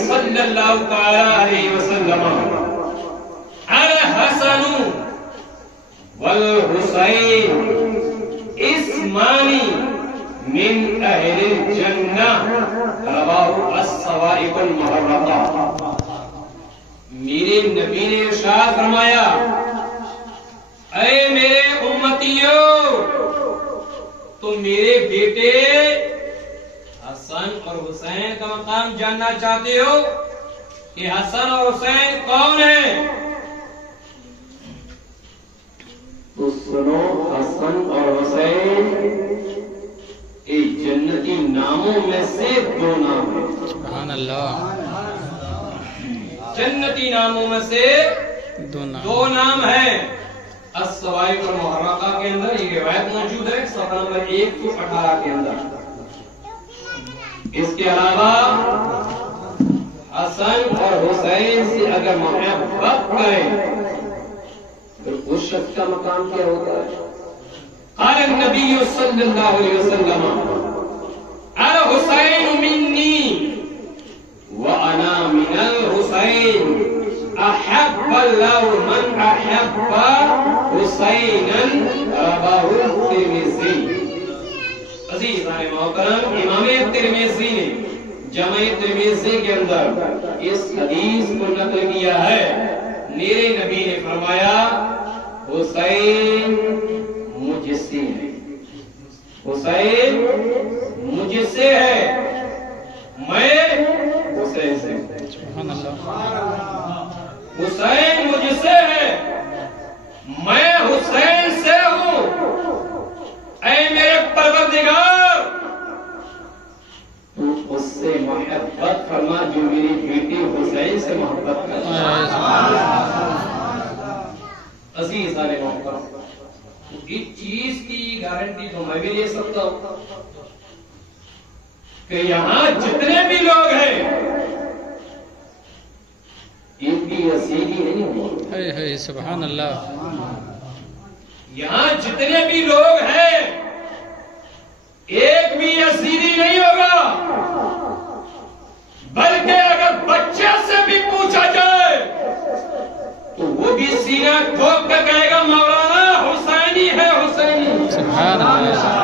सल्लल्लाहु तआला अलैहि वसल्लम अल हसन वल हुसैन इस्मानी मिन अहलिल जन्नह रवाहु अस-सवाइकुल मुहर्रका। मेरे नबी ने इरशाद फरमाया, अरे मेरे उम्मतियों, तुम मेरे बेटे हसन और हुसैन का मकाम जानना चाहते हो कि हसन और हुसैन कौन है? तो सुनो, हसन और हुसैन एक जन्नती नामों में से दो नाम है। सुभान अल्लाह। जन्नती नामों में से दो नाम है। अस-सवाइकुल मुहर्रका के अंदर ये रिवायत मौजूद है, सफ़ा नंबर 118 के अंदर। इसके अलावा हसन और हुसैन से अगर मोहब्बत करें तो उस शख्स का मकाम क्या होता है? क़ाल नबी सल्लल्लाहु अलैहि वसल्लम अल हुसैन मिन्नी व अना मिनल हुसैन अहब्बल्लाहु मन अहब्बा हुसैनन रवाहु तिर्मिज़ी। अज़ीज़ान मोहतरम, इमाम तिर्मिज़ी ने जमे तिर्मिज़ी के अंदर इस हदीस को नकल किया है। मेरे नबी ने फरमाया, हुसैन मुझसे है, हुसैन मुझसे है, मैं हुसैन से हूं। हुसैन मुझसे है, मैं हुसैन से हूं। ऐ मेरे परवरदिगार, तू उससे मोहब्बत फरमा जो मेरी बेटी हुसैन से मोहब्बत करता है। अजीज आले मोहब्बत, इस चीज की गारंटी तो मैं भी ले सकता हूं कि यहां जितने भी लोग हैं इनकी यजीदी नहीं होगी। सुभान अल्लाह। यहां जितने भी लोग हैं एक भी यजीदी नहीं होगा, बल्कि अगर बच्चे से भी पूछा जाए तो वो भी सीना ठोक कर कहेगा, मौलाना हुसैनी है, हुसैनी। सुभान अल्लाह।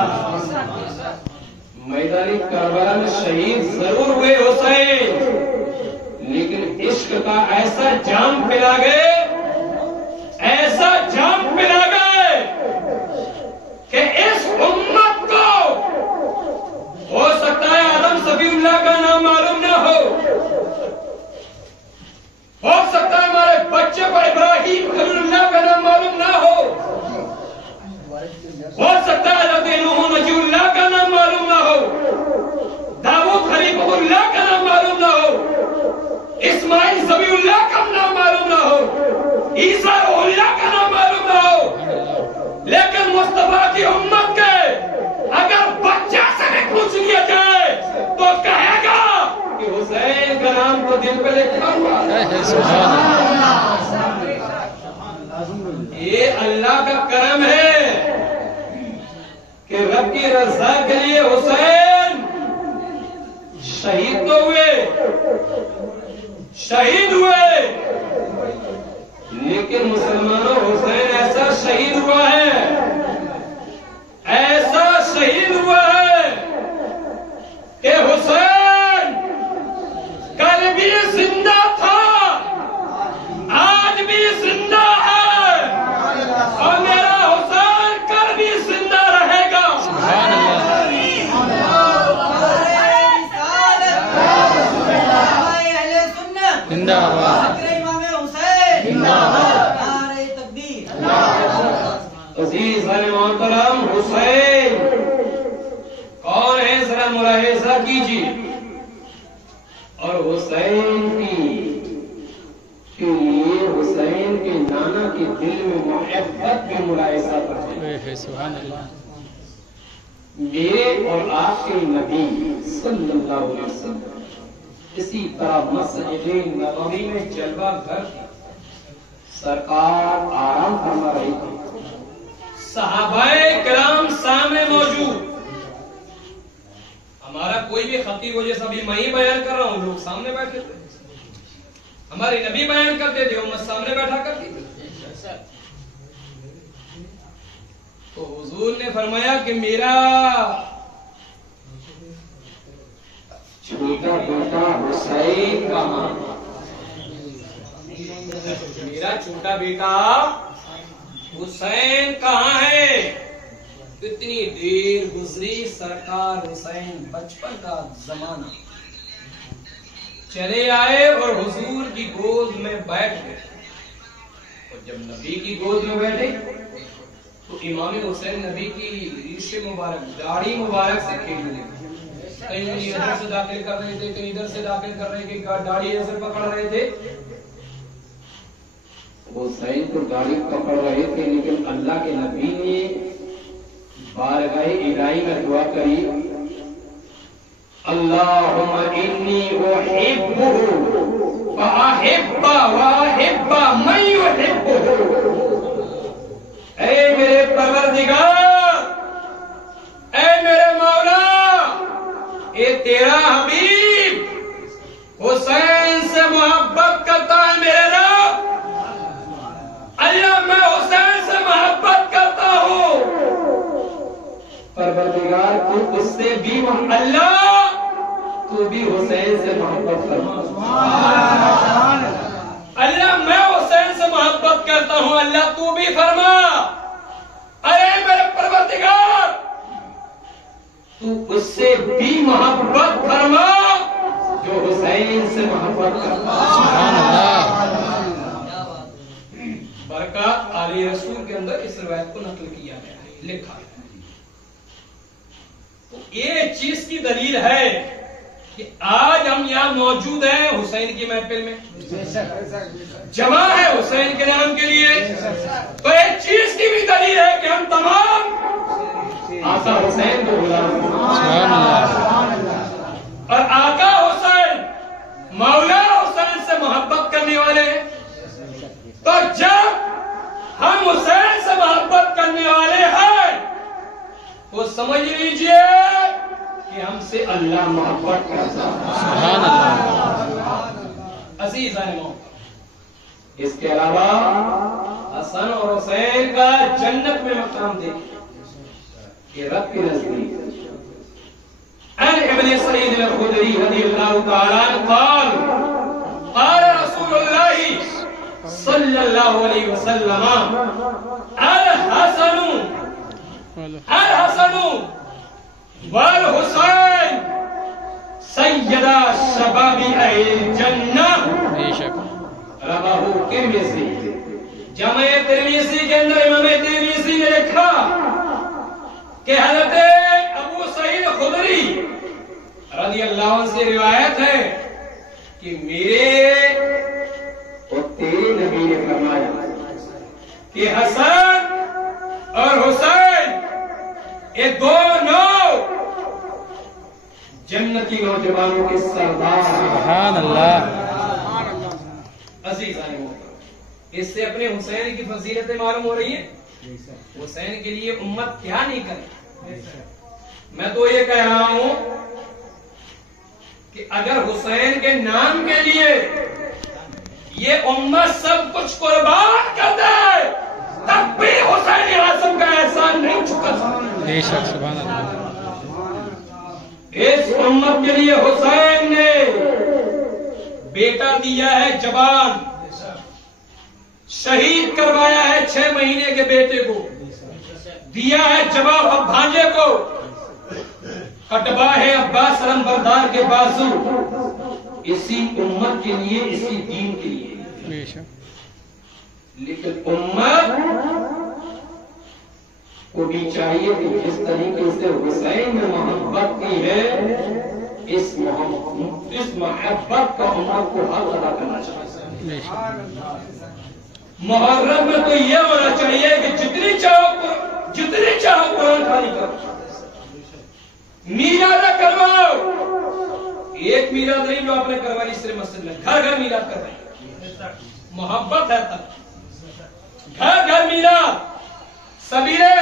मैदानी करबला में शहीद जरूर हुए हुसैन, लेकिन इश्क का ऐसा जाम पिला गए, ऐसा जाम पिला गए कि इस उम्मत को हो सकता है आदम सफीउल्लाह का नाम मालूम ना हो सकता है हमारे बच्चे को इब्राहिम खलीलुल्लाह का नाम मालूम ना हो सकता है हज़रत नूह नजीउल्लाह का नाम मालूम ना हो, दाऊद खलीफुल्लाह का नाम मालूम ना हो, इस्माइल ज़बीउल्लाह का नाम मालूम ना हो, ईसा उल्लाह का नाम मालूम ना हो, लेकिन मुस्तफा की उम्मत के अगर बच्चा से भी पूछ लिया जाए तो कहेगा कि हुसैन का नाम तो दिल पे लिखा हुआ है। ये अल्लाह का करम है कि रब की रज़ा के लिए हुसैन शहीद तो हुए, शहीद हुए, लेकिन मुसलमानों हुसैन ऐसा शहीद हुआ है, ऐसा शहीद हुआ है कि हुसैन कल भी जिंदा था, आज भी जिंदा है, और मेरा हुसैन कल भी जिंदा रहेगा। हुसैन कौन है, जरा मुलाहिजा कीजिए। और हुसैन के लिए हुसैन के नाना के दिल में मोहब्बत भी मुलाहिजा करते। सुभान अल्लाह। मेरे और आपके नबी सल्लल्लाहु अलैहि वसल्लम इसी तरह मस्जिद नबवी में जलवा घर सरकार आराम फरमा रही थी, सहाबाए किराम सामने मौजूद, हमारा कोई भी खतीब हो, जैसा अभी मैं ही बयान कर रहा हूँ, लोग सामने बैठे थे, हमारे नबी बयान करते थे, उम्मत सामने बैठा करती थी। तो हुजूर ने फरमाया कि मेरा छोटा बेटा हुसैन कहाँ, मेरा छोटा बेटा हुसैन कहाँ है। इतनी देर गुजरी, सरकार हुसैन बचपन का जमाना, चले आए और हुजूर की गोद में बैठ गए। और जब नबी की गोद में बैठे तो इमाम हुसैन नबी की रीश मुबारक, दाढ़ी मुबारक से खेलने लगे। कहीं इधर से दाखिल कर रहे थे, कहीं इधर से दाखिल कर रहे थे, दाढ़ी ऐसे पकड़ रहे थे। हुसैन तो दाढ़ी पकड़ रहे थे, लेकिन अल्लाह के नबी ने बारगाह इलाही में दुआ करी, अल्लाहुम्मा इन्नी उहिब्बुहु व अहिब्बा व अहिब्बा मन युहिब्बुहु। ऐ मेरे परवरदिगार, ऐ मेरे मौला, ये तेरा हबीब हुसैन से मोहब्बत करता है मेरे रब। अल्लाह मैं हुसैन से मोहब्बत करता हूँ, परवरदिगार तू उससे भी, अल्लाह तू भी हुसैन से मोहब्बत करता। अल्लाह मैं हुसैन से मोहब्बत करता हूँ, अल्लाह तू भी फरमा। अरे मेरे परवरदिगार तू उससे भी मोहब्बत फरमा जो हुसैन से मोहब्बत करता। बरकत आले रसूल के अंदर इस रिवायत को नकल किया गया है, लिखा है। तो ये चीज की दलील है कि आज हम यहाँ मौजूद हैं हुसैन की महफिल में, जमा है हुसैन के नाम के लिए। तो एक चीज की भी दलील है कि हम तमाम आका हुसैन को गुलाम और आका हुसैन मौला हुसैन से मोहब्बत करने वाले हैं। तो जब हम हुसैन से मोहब्बत करने वाले हैं तो समझ लीजिए कि हमसे अल्लाह मोहब्बत करता है। इसके अलावा हसन और हुसैन का जन्नत में मकाम देखिए, रब के नजदीक। अन इब्न सईद अल-खुदरी रज़ियल्लाहु तआला क़ाल क़ाल रसूलुल्लाह सल्लल्लाहु अलैहि वसल्लम अल-हसनु वल हुसैन सय्यदा शबाबी अहल जन्नह। बेशक रवाहु तिर्मिज़ी। जमे तिर्मिज़ी के अंदर इमाम तिर्मिज़ी ने लिखा कि हज़रत अबू सईद खुदरी रज़ियल्लाहु अन्हु से रिवायत है कि मेरे और तेरे नबी ने फरमाया कि हसन और हुसैन ये दोनों जन्नती नौजवानों के सरदार। सुभान अल्लाह। अज़ीज़ान, इससे अपने हुसैन की फजीलतें मालूम हो रही है। हुसैन के लिए उम्मत क्या नहीं करे। मैं तो ये कह रहा हूं कि अगर हुसैन के नाम के लिए ये उम्मत सब कुछ कुर्बान कर दे तब भी हुसैन आज़म का एहसान नहीं चुका। बेशक सुभान अल्लाह। इस उम्मत के लिए हुसैन ने बेटा दिया है जवान, शहीद करवाया है 6 महीने के बेटे को, दिया है जवाब अब भांजे को, कटवा है अब्बास अलमबरदार के बाजू, इसी उम्मत के लिए, इसी दीन के लिए। लेकिन उम्मत को भी चाहिए कि जिस तरीके से हुसैन ने मोहब्बत की है, इस मोहब्बत का उम्मत को हक अदा करना चाहिए। मुहर्रम में तो यह होना चाहिए कि जितनी चाहो कुरान खाली करो, मीलाद करवाओ। एक मीलाद नहीं जो आपने करवाई सिर्फ मस्जिद में, घर घर मीलाद करवाई। मोहब्बत है तब घर घर मीलाद, सबीरे,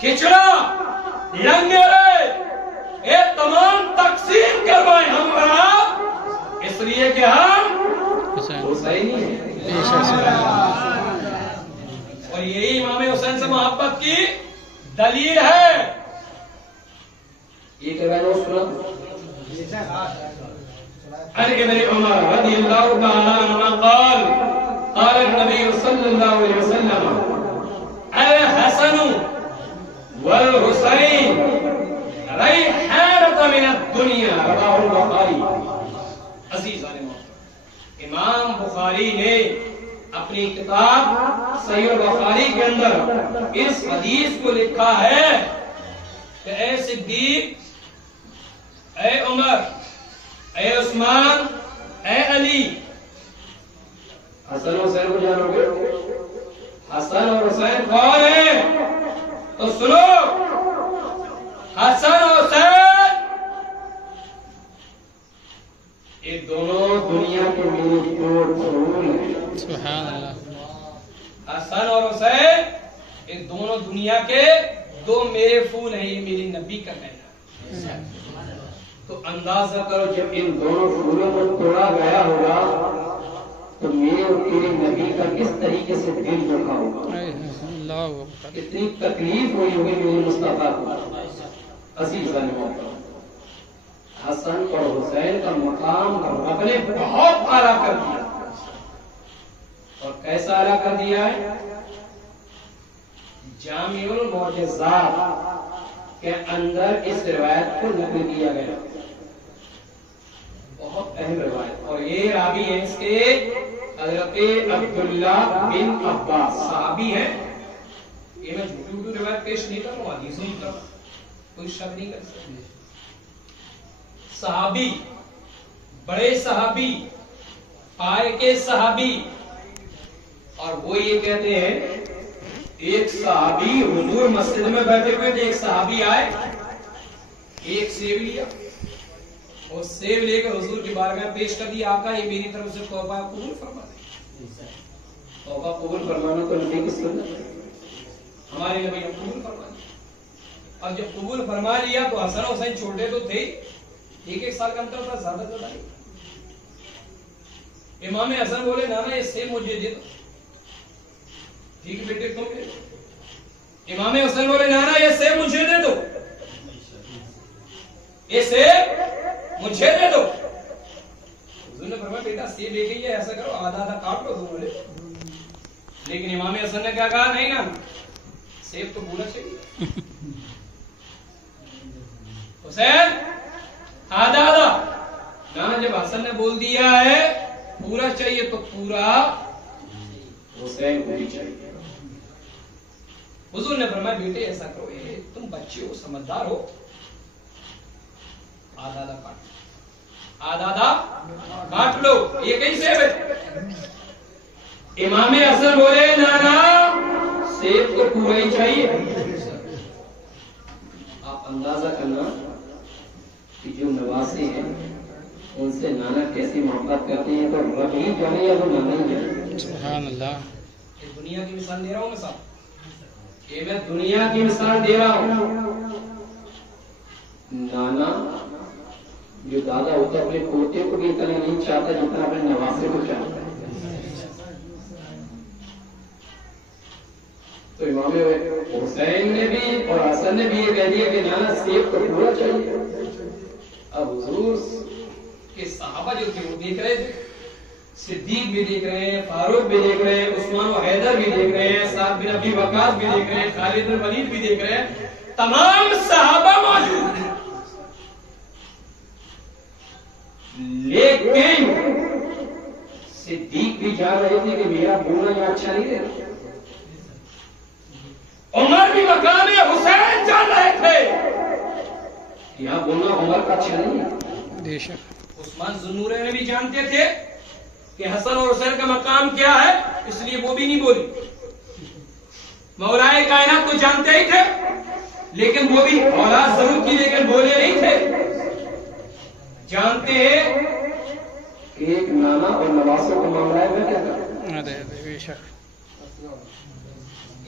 खिचड़ा, लंगरे, ये तमाम तकसीम करवाए हम और आप, इसलिए कि हम हुसैनी हैं। और यही इमाम हुसैन से मोहब्बत की दलील है। ये क्या सुना अरे मेरे उमर रज़ियल्लाहु तआला अन्हुमा क़ाल क़ाल नबी सल्लल्लाहु अलैहि वसल्लम अल हसन वल हुसैन रैहानत मिन दुनिया रवाहुल बुखारी। अजीज इमाम बुखारी ने अपनी किताब सहीह बुखारी के अंदर इस हदीस को लिखा है कि ए सिद्दीक, ए उमर, ए उस्मान, ए अली, हसन हुसैन को जानोगे? हसन और हुसैन कौन है? तो सुनो, हसन और हुसैन ये दोनों दुनिया के मेरे दो फूल हैं। सुभान अल्लाह। हसन और हुसैन ये दोनों दुनिया के दो मेरे फूल हैं। ये मेरी नबी का कहना है। तो अंदाजा करो जब इन दोनों फूलों को तोड़ा गया होगा तो मेरे और तेरे नबी का किस तरीके से दिल दुखा होगा, कितनी तकलीफ हुई होगी मेरे मुस्तफा को। अजीज हसन और हुसैन का मकाम रब ने बहुत आला कर दिया। और कैसा आला कर दिया है? जामिउल मुअज्जिज़ात के अंदर इस रिवायत को नकल किया गया। बहुत अहम रिवायत। और ये रावी है इसके हज़रत अब्दुल्ला बिन अब्बास, सहाबी है। ये मैं झूठी रिवायत पेश नहीं कर रहा हूँ, हदीस नहीं कर रहा, कोई शक नहीं कर सकते। सहाबी, बड़े सहाबी, पाए के सहाबी। और वो ये कहते हैं एक सहाबी हुजूर मस्जिद में बैठे हुए थे, एक सहाबी आए, एक सेब लिया और सेब लेकर हुजूर की बारगाह में पेश कर दिया। आका ये मेरी तरफ से तौबा कबूल फरमा दे। तौबा कबूल फरमाना तो नबी की सुन्नत है, हमारे नबी ने कबूल फरमा दिया। और जब कबूल फरमा लिया तो हसन हुसैन छोटे तो थे, एक साल का अंतर था, ज्यादा ज्यादा नहीं। इमाम हसन बोले नाना ये सेब मुझे दे दो। ठीक बेटे तुम ले लो। इमाम हुसैन बोले नाना ये सेब मुझे दे दो, ये सेब मुझे दे दो। हुजूर ने फरमाया बेटा सेब एक ही है, ऐसा करो आधा आधा काट लो तुम बोले। लेकिन इमाम हसन ने क्या कहा? नहीं ना, सेब तो पूरा चाहिए। हुसैन आधा आधा ना। जब हसन ने बोल दिया है पूरा चाहिए तो पूरा हुसैन को भी चाहिए। हुजूर ने फरमाया बेटे ऐसा करो, ये तुम बच्चे हो, समझदार हो, आधा आधा काट, आधा आधा काट लो, ये कहीं सेब है। इमाम हसन बोले नाना सेब तो पूरा ही चाहिए। आप अंदाजा करना कि जो नवासे हैं उनसे नाना कैसी मोहब्बत करते हैं, तो रब ही जाने या वो नाना ही जाने। सुभान अल्लाह। ये दुनिया की मिसाल दे रहा हूँ मैं साहब, ये मैं दुनिया की मिसाल दे रहा हूँ। नाना जो दादा होता है अपने पोते को भी इतना नहीं चाहता जितना अपने नवासे को चाहता है। तो इमाम हुसैन ने भी और हसन ने भी ये कह दिया कि नाना सेब तो पूरा चाहिए। अब हुजूर के सहाबा जो थे वो देख रहे थे, सिद्दीक भी देख रहे हैं, फारूक भी देख रहे हैं, उस्मान व हैदर भी देख रहे हैं, साद बिन अबी वक्कास भी देख रहे हैं, खालिद बिन वलीद भी देख रहे हैं, तमाम सहाबा मौजूद हैं। लेकिन सिद्दीक भी जान रहे थे कि मेरा बोलना अच्छा नहीं है। उमर भी मकाम हुसैन जान रहे थे यहाँ बोलना उमर का अच्छा नहीं है। उस्मान ज़ुन्नूरैन भी जानते थे कि हसन और हुसैन का मकाम क्या है, इसलिए वो भी नहीं बोली। मौलाए कायनात तो जानते ही थे, लेकिन वो भी औलाद जरूर की, लेकिन बोले नहीं थे। जानते हैं कि एक नाना और नवासों का मामला है, मैं क्या करूं।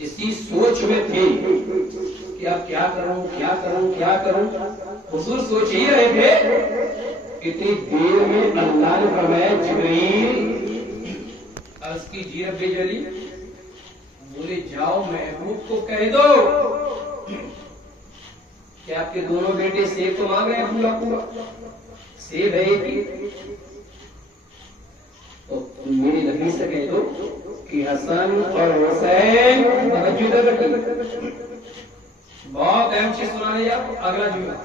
इसी सोच में थे कि अब क्या करूं क्या करूं क्या करूं। हुजूर सोच ही रहे थे, इतनी देर में अल्लाह ने फरमाया जिब्रील अर्ज की जी रब्बी जली, बोले जाओ महबूब को कह दो कि आपके दोनों बेटे सेब तो मांग रहे हैं पूरा पूरा, सेब है कि तो मेरी नबी से कह दो कि हसन और हुसैन तवज्जो रखिए। बहुत अहम चीज सुनाने जा अगला जुमला।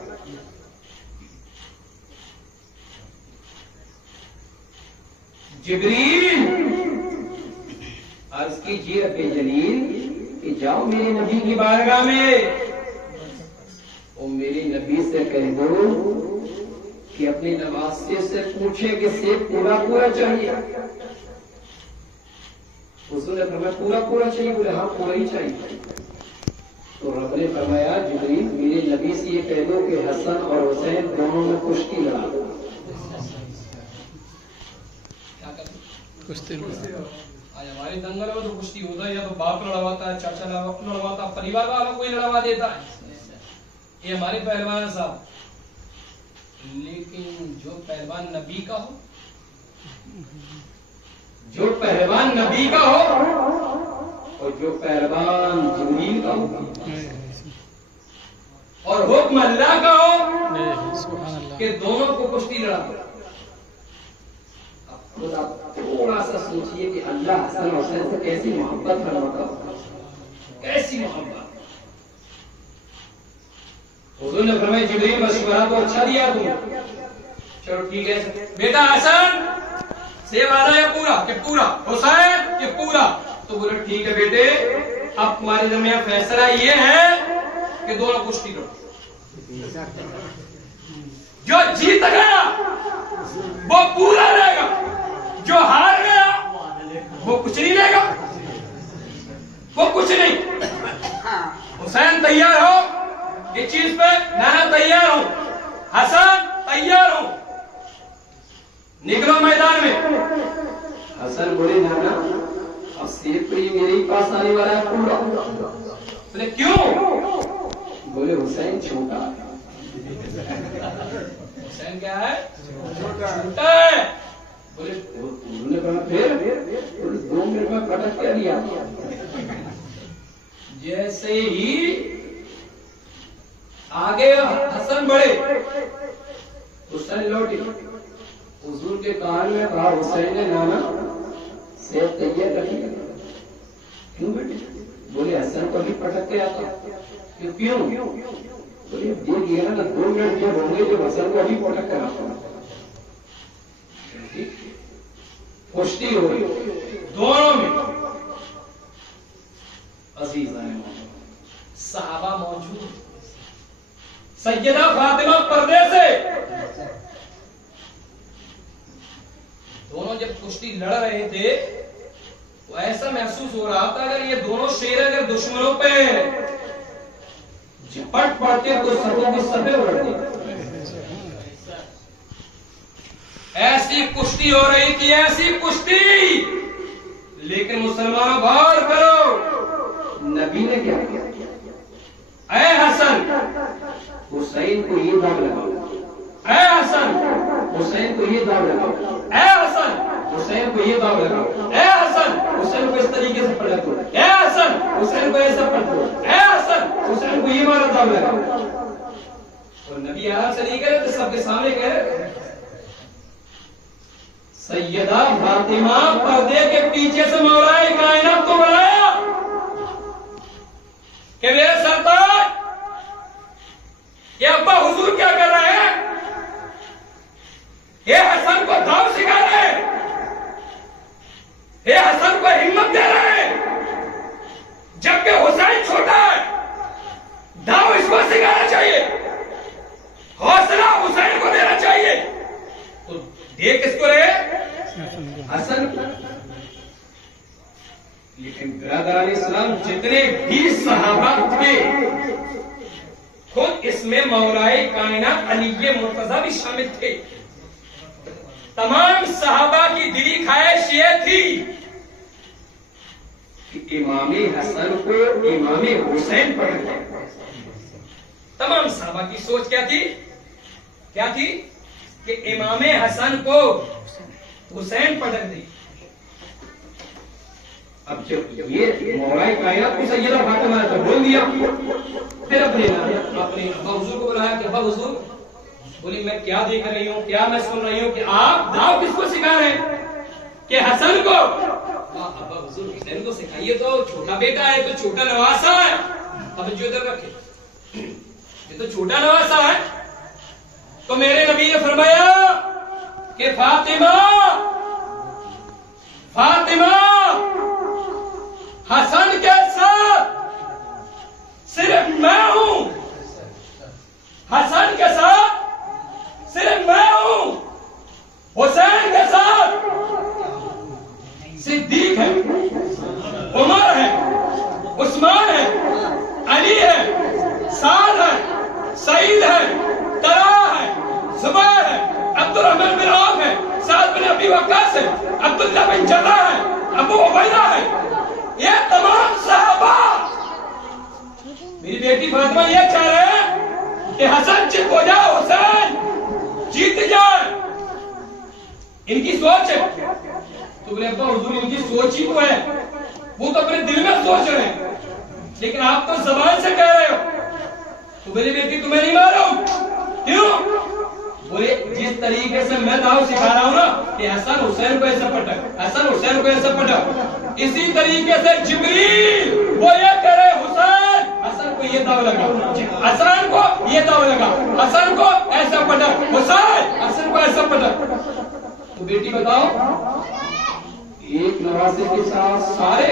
जिब्रील अर्ज कीजिए रब्बे जलील कि जाओ मेरे नबी की बारगाह में और मेरी नबी से कह दो कि अपनी नवासी से पूछे कि सेब पूरा पूरा चाहिए। उसने फरमाया पूरा पूरा चाहिए, बोले हाँ पूरा ही चाहिए। तो रब ने फरमाया जिब्रील मेरे नबी से ये कह दो कि हसन और हुसैन दोनों में कुश्ती लड़ा दो। कुश्ती आज हमारे दंगल में तो कुश्ती होता है, या तो बाप लड़वाता है, चाचा लड़वाता, परिवार वाला कोई लड़वा देता है, ये हमारे पहलवान साहब। लेकिन जो पहलवान नबी का हो, जो पहलवान नबी का हो और जो पहलवान जिब्रील का हो और हुक्म अल्लाह का हो कि दोनों को कुश्ती लड़ा दो। अब आप थोड़ा सा सोचिए कि अल्लाह हसन हुसैन से कैसी मोहब्बत फरमाता होगा, कैसी मोहब्बत। हुजूर ने फरमाया जिब्रील मशवरा तो अच्छा दिया तुमने, चलो ठीक है बेटा हसन सेब आधा या पूरा कि पूरा, हुसैन कि पूरा। तो बोले ठीक है बेटे, अब तुम्हारे दरमियान फैसला ये है कि दोनों कुश्ती लो। जो जीत गया वो पूरा लेगा, जो हार गया वो कुछ नहीं लेगा, वो कुछ नहीं। हुसैन तैयार हो इस चीज पे? नाना तैयार हूं, हसन तैयार हूं, निकलो मैदान में। हसन बोले नाना अब सेब तो ये मेरे ही पास आने वाला है पूरा। बोले क्यों? बोले हुसैन छोटा है। हुसैन क्या है? छोटा है। बोले उन्होंने कहा फिर? बोले 2 मिनट में पटक क्या दिया। जैसे ही आगे हसन बढ़े हुसैन लौटे, हुजूर के कान में कहा हुसैन ने नाना सेब तैयार रखिए। क्यों बेटे? बोले हसन को भी पटक के आता। क्यों? बोले देखिए ना 2 मिनट जब होंगे जो हसन को भी पटक कर आता। कुश्ती हो गई दोनों में। अजीज़ान सहाबा मौजूद, सैयदा फातिमा पर्दे से, दोनों जब कुश्ती लड़ रहे थे तो ऐसा महसूस हो रहा था अगर ये दोनों शेर अगर दुश्मनों पे झपट पड़ते तो सबों की सबे उड़ती। ऐसी कुश्ती हो रही थी, ऐसी कुश्ती। लेकिन मुसलमानों गौर करो, नबी ने क्या किया? ऐ हसन हुसैन को ये दाग लगाओ, ऐ हसन हुसैन को ये दाग लगाओ, ऐ हसन हुसैन को ये दाग लगाओ, ऐ हसन हुसैन को इस तरीके से पलट दो, ऐ हसन हुसैन को ऐसा पलट दो, ऐ हसन हुसैन को ये वाला दाग लगाओ। और नबी आराम से नहीं कह रहे थे, सबके सामने कह रहे। सैयदा फातिमा पर्दे के पीछे से मौलाए कायनात को बुलाया कि मेरे सरताज ये अब्बा हुजूर क्या कर रहे हैं? ये हसन को दाव सिखा रहे हैं, ये हसन को हिम्मत दे रहे हैं, जबकि हुसैन छोटा है। दाव इसको सिखाना चाहिए, हौसला हुसैन को देना चाहिए। तो दे किसको रहे? हसन। लेकिन बिरादरान इस्लाम जितने भी सहाबा थे, खुद इसमें मौलाए कायनात अली मुर्तजा भी शामिल थे। तमाम सहाबा की दिली ख्वाहिश ये थी कि इमामे हसन को इमामे हुसैन पर। तमाम सहाबा की सोच क्या थी? क्या थी कि इमामे हसन को हुसैन पटक दी। अब जब ये मौलाई कायनात को सैयदा फातिमा ने बोल दिया, फिर अपने अब्बा हुजूर को बुलाया कि अब्बा हुजूर, बोली मैं क्या देख रही हूँ, क्या मैं सुन रही हूँ कि आप दाव किसको सिखा रहे हैं कि हसन को? अब्बा हुजूर हुसैन को सिखाइए, तो छोटा बेटा है, तो छोटा नवासा है। अब जो इधर रखे, ये तो छोटा नवासा है। तो मेरे नबी ने फरमाया कि फातिमा, फातिमा हसन के साथ सिर्फ मैं हूं, हसन के साथ सिर्फ मैं हूं, हुसैन के साथ सिद्दीक है, उमर है, उस्मान है, अली है, साद है, सईद है, तलहा है, जुबैर है, अब्दुर्रहमान बिन औफ है, साद बिन अबी वक्कास है, अब्दुल्लाह बिन जर्राह है, अबू उबैदा है, ये तमाम सहाबा। मेरी बेटी फातिमा ये चाह रहे हैं कि हसन चित हो जाए, हुसैन जीत जाए, इनकी सोच है। तो बोले अब्बा हुजूर इनकी सोच ही तो है, वो तो अपने दिल में सोच रहे हैं, लेकिन आप तो जबान से कह रहे हो। तो मेरी बेटी तुम्हें नहीं मालूम क्यों? बोले जिस तरीके से मैं दाव सिखा रहा हूं ना कि हसन हुसैन को ऐसा पटक, हसन हुसैन को ऐसा पटक, इसी तरीके से जिब्रील वो ये कह रहे हुसैन, हसन को ये दाव लगा, हसन को ये दाव लगा, हसन को ऐसा पटक, हुसैन हसन को ऐसा पटक। तो बेटी बताओ, एक नवासे के साथ सारे,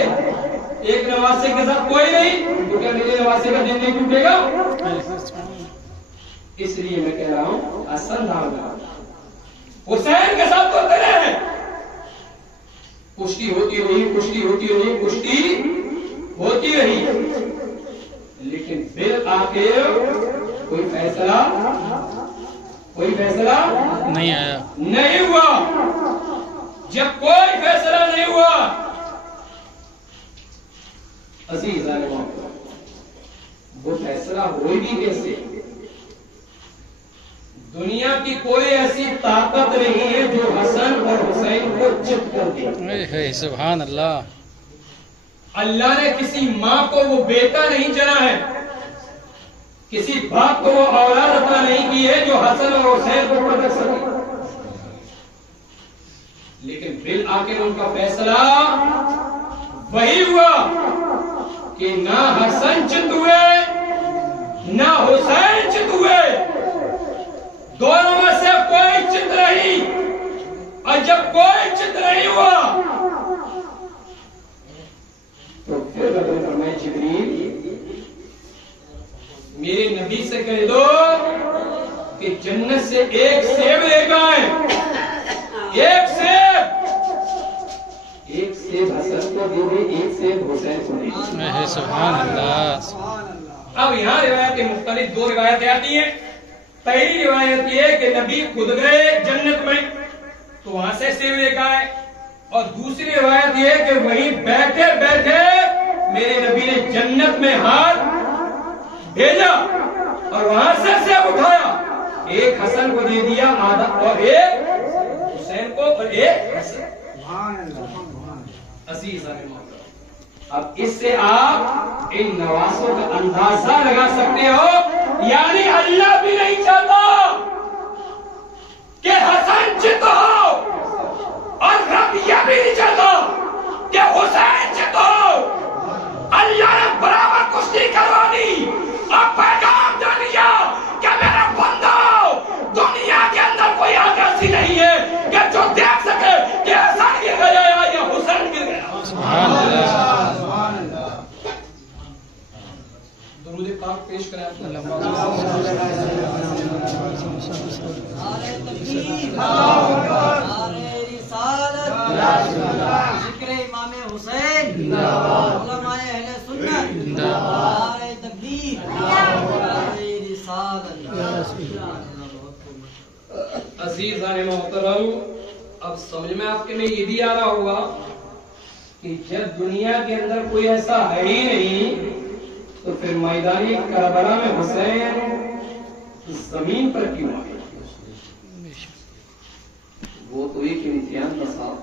एक नवासे के साथ कोई नहीं, तो क्या मेरे नवासे का दिन नहीं टूटेगा? इसलिए मैं कह रहा हूं हसन दाव हुसैन के साथ तो तेरे हैं। कुश्ती होती रही, कुश्ती होती रही, कुश्ती होती रही, लेकिन फिर आखिर कोई फैसला नहीं आया, नहीं हुआ। जब कोई फैसला नहीं हुआ, अजीज वो फैसला होगी कैसे? दुनिया की कोई ऐसी ताकत नहीं है जो हसन और हुसैन को चित कर दे। सुभान अल्लाह। अल्लाह ने किसी माँ को वो बेटा नहीं चुना है, किसी बाप को वो औलाद अता नहीं की है जो हसन और हुसैन को पटक सके। लेकिन फिर आके उनका फैसला वही हुआ कि ना हसन चित हुए, ना हुसैन चित हुए, दोनों में से कोई चित नहीं। और जब कोई चित नहीं हुआ, तो फिर फरमाए जिब्रील मेरे नबी से कह दो कि जन्नत से एक सेब लेकर आए, एक सेब हसन को दे दे, एक सेब हुसैन को दे दे। सुभान अल्लाह। अब यहाँ रिवायतें मुख्तलिफ, दो रिवायतें आती हैं। पहली रिवायत ये कि नबी खुद गए जन्नत में, तो वहां से सेब लेकर आए, और दूसरी रिवायत ये कि वहीं बैठे बैठे मेरे नबी ने जन्नत में हाथ भेजा और वहां से सेब उठाया, एक हसन को दे दिया आधा, और एक हुसैन को, और एक हसन। अब इससे आप इन नवासों का अंदाजा लगा सकते हो, यानी अल्लाह भी नहीं चाहता कि हसन चित हो, और रब यह भी नहीं चाहता कि हुसैन चित हो। अल्लाह ने बराबर कुश्ती करवा दी और पैगाम दे दिया कि मेरे बंदो, दुनिया के अंदर कोई आग ऐसी नहीं है कि जो देख सके कि हसन गिर गया या हुसैन गिर गया। दुरूद पाक पेश करें अज़ीज़ान मोहतरम। अब समझ में आपके में ये भी आ रहा होगा कि जब दुनिया के अंदर कोई ऐसा है ही नहीं, तो फिर मैदानी करबला में हुसैन जमीन पर क्यों आए? वो तो एक इम्तिहान था साहब,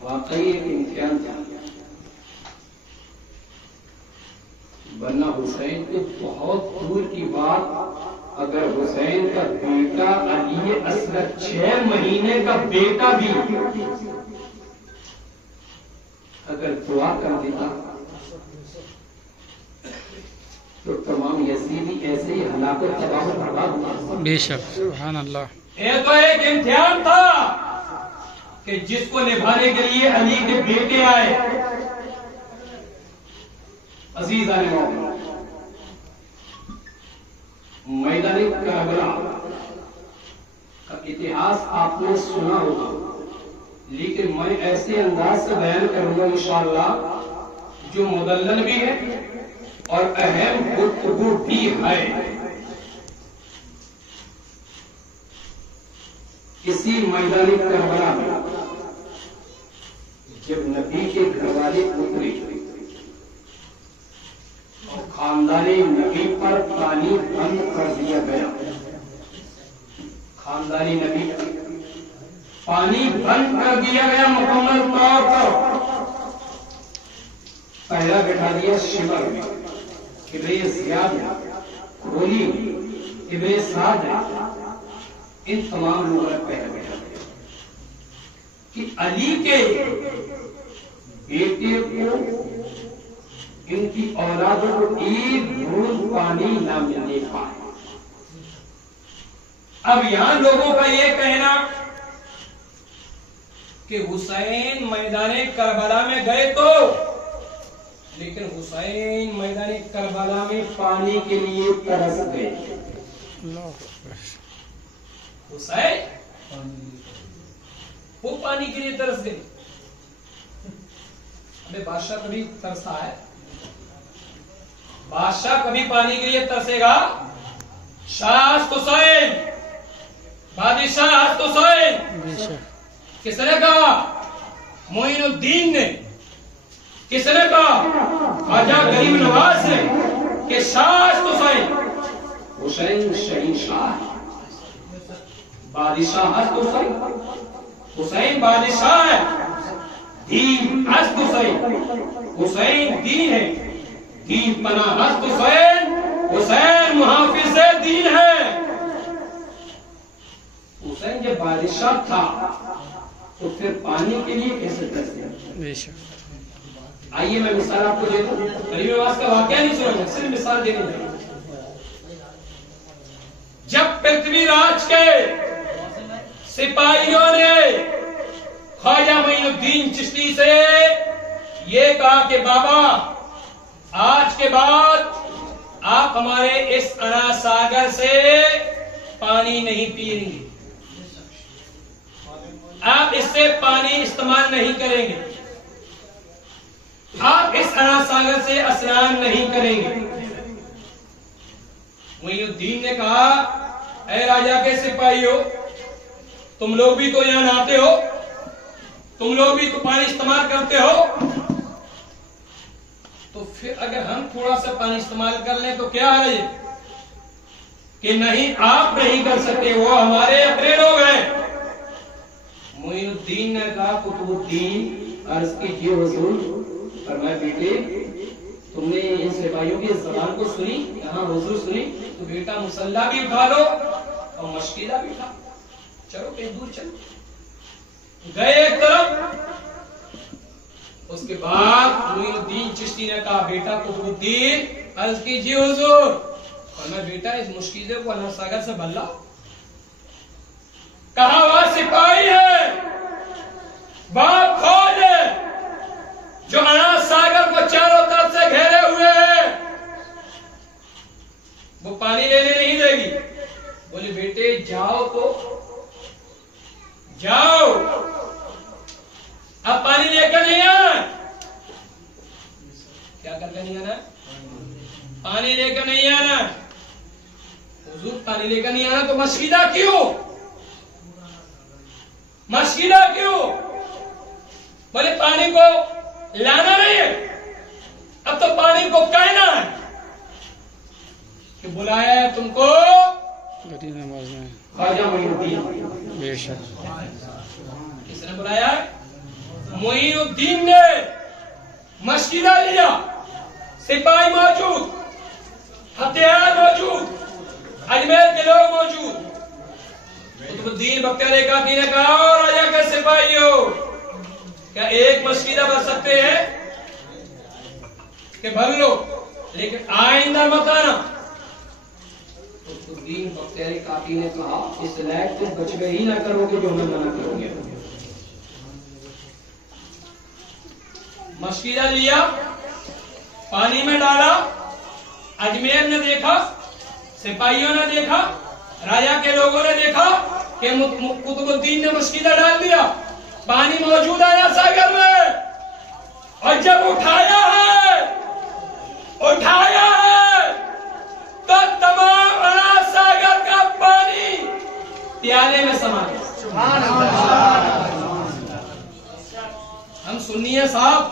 वाकई एक इम्तिहान था। वरना हुसैन तो बहुत दूर की बात, अगर हुसैन का बेटा अली असगर 6 महीने का बेटा भी अगर दुआ कर देता तो तमाम यजीदी ऐसे ही हलाकत तबाह बर्बाद होता। बेशक, सुभान अल्लाह। ये तो एक इम्तिहान था कि जिसको निभाने के लिए अली के बेटे आए। अजीज आने मैदानी करबला का इतिहास आपने सुना होगा, लेकिन मैं ऐसे अंदाज से बयान करूंगा इंशाअल्लाह जो मुदल्लल भी है और अहम गुफ्तगू भी है। इसी मैदानी करबला में जब नबी के घरवाले उतरे और खानदानी नबी पर पानी बंद कर दिया गया, खानदानी नबी पानी बंद कर दिया गया मुकम्मल तौर पर। पहला बैठा दिया शिमर में, इब्ने जियाद, खोली, इब्ने साद, इन तमाम लोगों ने पहला बैठा दिया कि अली के बेटे को, इनकी औलादों को एक बूंद पानी न मिलने पाए। अब यहां लोगों का यह कहना कि हुसैन मैदाने करबला में गए तो, लेकिन हुसैन मैदाने करबला में पानी के लिए तरस गए। हुसैन वो पानी के लिए तरस गए। हमें बादशाह कभी तरसा है? बादशाह कभी पानी के लिए तरसेगा? शाह हुसैन, बादशाह हुसैन किसने कहा? मोइनुद्दीन ने। किसने कहा? ख्वाजा गरीब नवाज ने कि शाह हुसैन, हुसैन शहींशाह, बादशाह हुसैन, हुसैन बादशाह है, दीन हस्त हुसैन, हुसैन दीन है, दीन पना हस्त हुसैन, हुसैन मुहाफिज दीन है। हुसैन जब बादशाह था तो फिर पानी के लिए कैसे तरसे? आइए मैं मिसाल आपको देता हूं। गरीब नवाज का वाकया नहीं सुना, सिर्फ मिसाल देने लगा। जब पृथ्वीराज के सिपाहियों ने ख्वाजा मोइनुद्दीन चिश्ती से ये कहा कि बाबा आज के बाद आप हमारे इस अना सागर से पानी नहीं पिएंगे, आप इससे पानी इस्तेमाल नहीं करेंगे, आप इस अना सागर से स्नान नहीं करेंगे। मोइनुद्दीन ने कहा, ऐ राजा के सिपाहियों, तुम लोग भी तो यहां नहाते हो, तुम लोग भी तो पानी इस्तेमाल करते हो, तो फिर अगर हम थोड़ा सा पानी इस्तेमाल कर लें तो क्या है कि नहीं आप नहीं कर सकते, वो हमारे अपने लोग हैं। मोइनुद्दीन ने कहा, कुतुबुद्दीन अर्ज कीजिए हुजूर, फरमाया बेटे तुमने इन सिपाहियों की जबान को सुनी, यहाँ हुजूर सुनी, तो बेटा मुसल्ला भी उठा लो और मशकीला भी उठा, चलो कहीं दूर चलो। गए एक तरफ। उसके बाद मोइनुद्दीन चिश्ती ने कहा, बेटा कुतुबुद्दीन अर्ज कीजिए हुजूर, और मैं बेटा इस मुश्किल को अना सागर से भर लाओ। कहा वह सिपाही है, बाप फौज है, जो अना सागर को चारों तरफ से घेरे हुए है, वो पानी लेने नहीं देगी। बोले बेटे जाओ तो जाओ, अब पानी लेकर नहीं आना। क्या करके नहीं आना? पानी लेकर नहीं आना। हुजूर पानी लेकर नहीं आना तो मशकीदा क्यों? मशकीदा क्यों? बोले पानी को लाना नहीं है, अब तो पानी को कहना है कि बुलाया है तुमको ख्वाजा मोइनुद्दीन। बेशक बुलाया, मोइनुद्दीन ने मशकिला लिया, सिपाही मौजूद, हथियार मौजूद, अजमेर के लोग मौजूद। कुतुबुद्दीन बख्तियार काकी ने कहा, और राजा के सिपाहियों, क्या एक मशकिला भर सकते हैं कि भर लो, लेकिन आइंदा मत आना। कुतुबुद्दीन बख्तियार काकी ने कहा, इस लायक तुम बच गए ही ना करोगे जो हमें मना करोगे। मशकिला लिया, पानी में डाला, अजमेर ने देखा, सिपाहियों ने देखा, राजा के लोगों ने देखा कि कुतुबुद्दीन ने मशकिला डाल दिया, पानी मौजूद आया सागर में, और जब उठाया है तो तमाम अनाज सागर का पानी प्याले में समा गया। हम सुन्नी है साहब,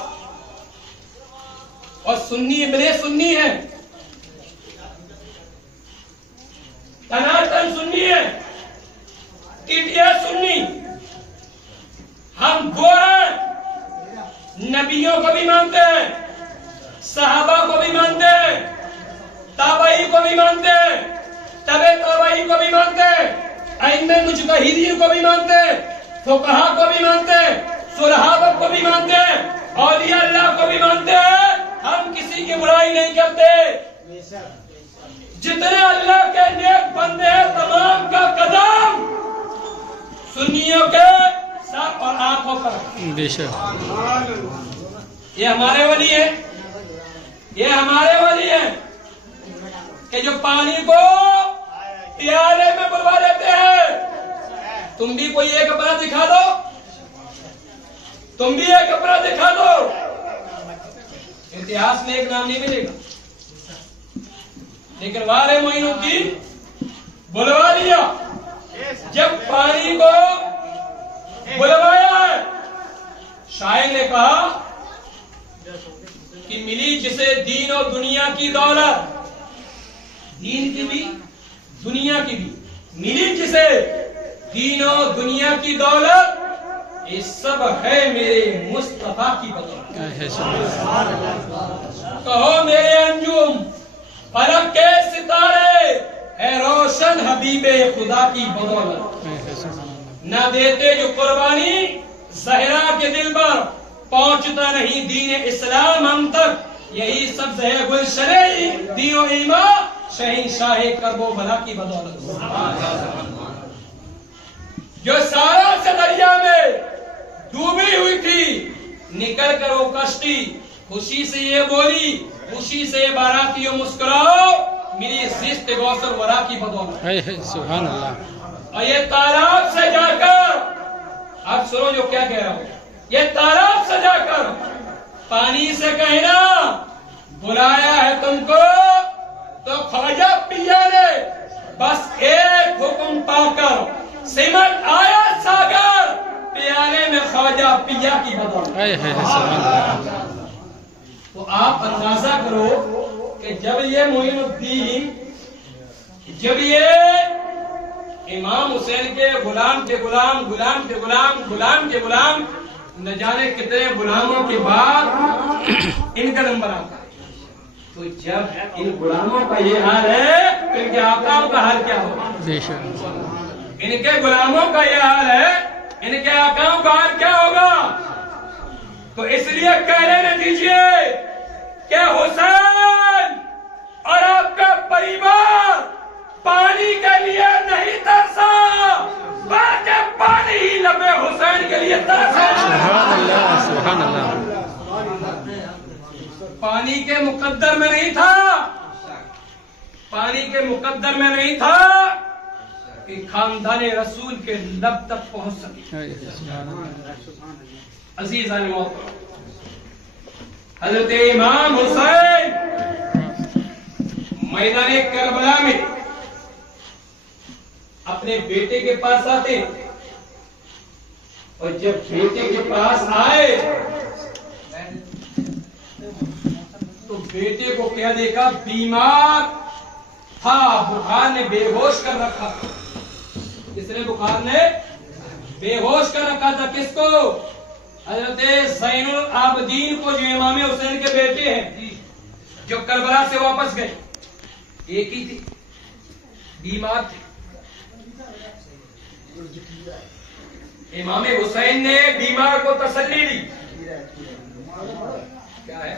और सुन्नी इब्ने सुन्नी है, तनातन सुन्नी है, टिटिया सुन्नी। हम वो हैं, नबियों को भी मानते हैं, सहाबा को भी मानते हैं, ताबई को भी मानते हैं, तबे ताबई को भी मानते हैं, अइम्मे मुजतहिदीन को भी मानते हैं, फुकहा को भी मानते हैं, सुलहाबत को भी मानते हैं, औलिया अल्लाह को भी मानते हैं। हम किसी की बुराई नहीं करते। जितने अल्लाह के नेक बंदे हैं, तमाम का कदम सुन्नियों के सर और आंखों पर। ये हमारे वली है, ये हमारे वली है कि जो पानी को प्याले में बुलवा देते हैं। तुम भी कोई एक अपना दिखा दो, तुम भी एक अपना दिखा दो, इतिहास में एक नाम नहीं मिलेगा। लेकिन वाले मोइनुद्दीन बुलवा लिया, जब पानी को बुलवाया है, शायर ने कहा कि मिली जिसे दीन और दुनिया की दौलत, दीन की भी दुनिया की भी, मिली जिसे दीन और दुनिया की दौलत, ये सब है मेरे मुस्तफा की बदौलत। कहो मेरे अंजुम फलक के सितारे, है रोशन हबीबे खुदा की बदौलत। न देते जो कुर्बानी जहरा के दिल पर, पहुंचता नहीं दीन इस्लाम हम तक। यही सब है गुलशने दीनो ईमा, शहंशाह करबो भला की बदौलत। जो सारा से दरिया में डूबी हुई थी, निकल कर वो कश्ती खुशी से ये बोली, खुशी से बारातियों मुस्कुराओ, मेरी जिस्त गौसर वरा की बदौलत। सुभान अल्लाह। और ये तालाब से जाकर, अब सुनो जो क्या कह रहा हूं, ये तालाब से जाकर पानी से कहना बुलाया है तुमको, तो ख्वाजा पिया ने बस एक हुक्म पाकर सिमट आया सागर, प्याले में ख्वाजा पिया की बदौलत। तो आप अंदाजा करो कि जब ये मोइनुद्दीन, जब ये इमाम हुसैन के गुलाम के गुलाम, गुलाम के गुलाम, गुलाम के गुलाम, न जाने कितने गुलामों के बाद इनका नंबर आता है, तो जब इन गुलामों का ये हाल है, तो इनके आकाओं का हाल क्या होगा? इनके गुलामों का ये हाल है, इनके आकाओं का हाल क्या होगा? तो इसलिए कह लेने दीजिए कि हुसैन और आपका परिवार पानी के लिए नहीं तरसा, बल्कि पानी ही लबे हुसैन के लिए तरसा। सुभान अल्लाह। पानी के मुकद्दर में नहीं था, पानी के मुकद्दर में नहीं था कि खानदाने रसूल के लब तक पहुंच सके। अजीज मोहतरम, हजरत इमाम हुसैन मैदान करबला में अपने बेटे के पास आते, और जब बेटे के पास आए तो बेटे को क्या देखा? बीमार था, बुखार ने बेहोश कर रखा। किसने? बुखार ने बेहोश कर रखा था। किसको? हजरत ज़ैनुल आबदीन को, जो इमाम हुसैन के बेटे हैं, जो करबला से वापस गए। एक ही थे, बीमार थे। इमाम हुसैन ने बीमार को तसल्ली दी। क्या है?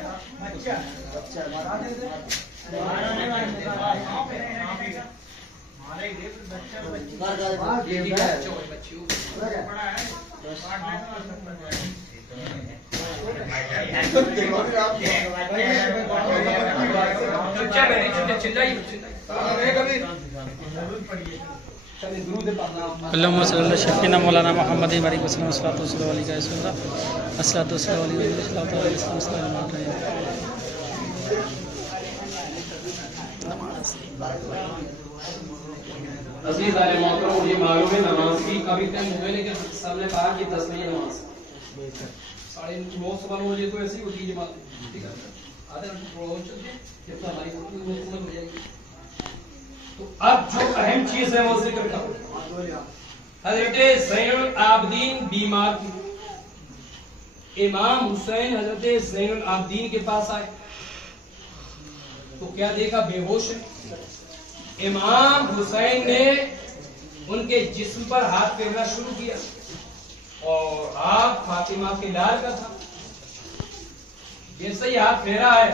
अल्लाहुम्मा सल्ली अला शफ़ीना मौलाना मोहम्मद बारिक वसल्लम अज़ीज़ आले मोहतरम, मुझे मालूम है नमाज की काफी टाइम हो गया, लेकिन सबने कहा कि 10 नहीं नमाज 9:30 बजे तो ऐसी होती है जमात। ठीक है, आधे घंटे थोड़ा और चलते हैं, हमारी मुकम्मल हो जाएगी। तो अब जो अहम चीज है वो जिक्र करो। हजरत ज़ैनुल आबदीन बीमार थे। इमाम हुसैन हजरत ज़ैनुल आबदीन के पास आए तो क्या देखा? बेहोश है। इमाम हुसैन ने उनके जिस्म पर हाथ फेरना शुरू किया और हाथ फातिमा के लाल का था। जैसे ही हाथ फेरा है,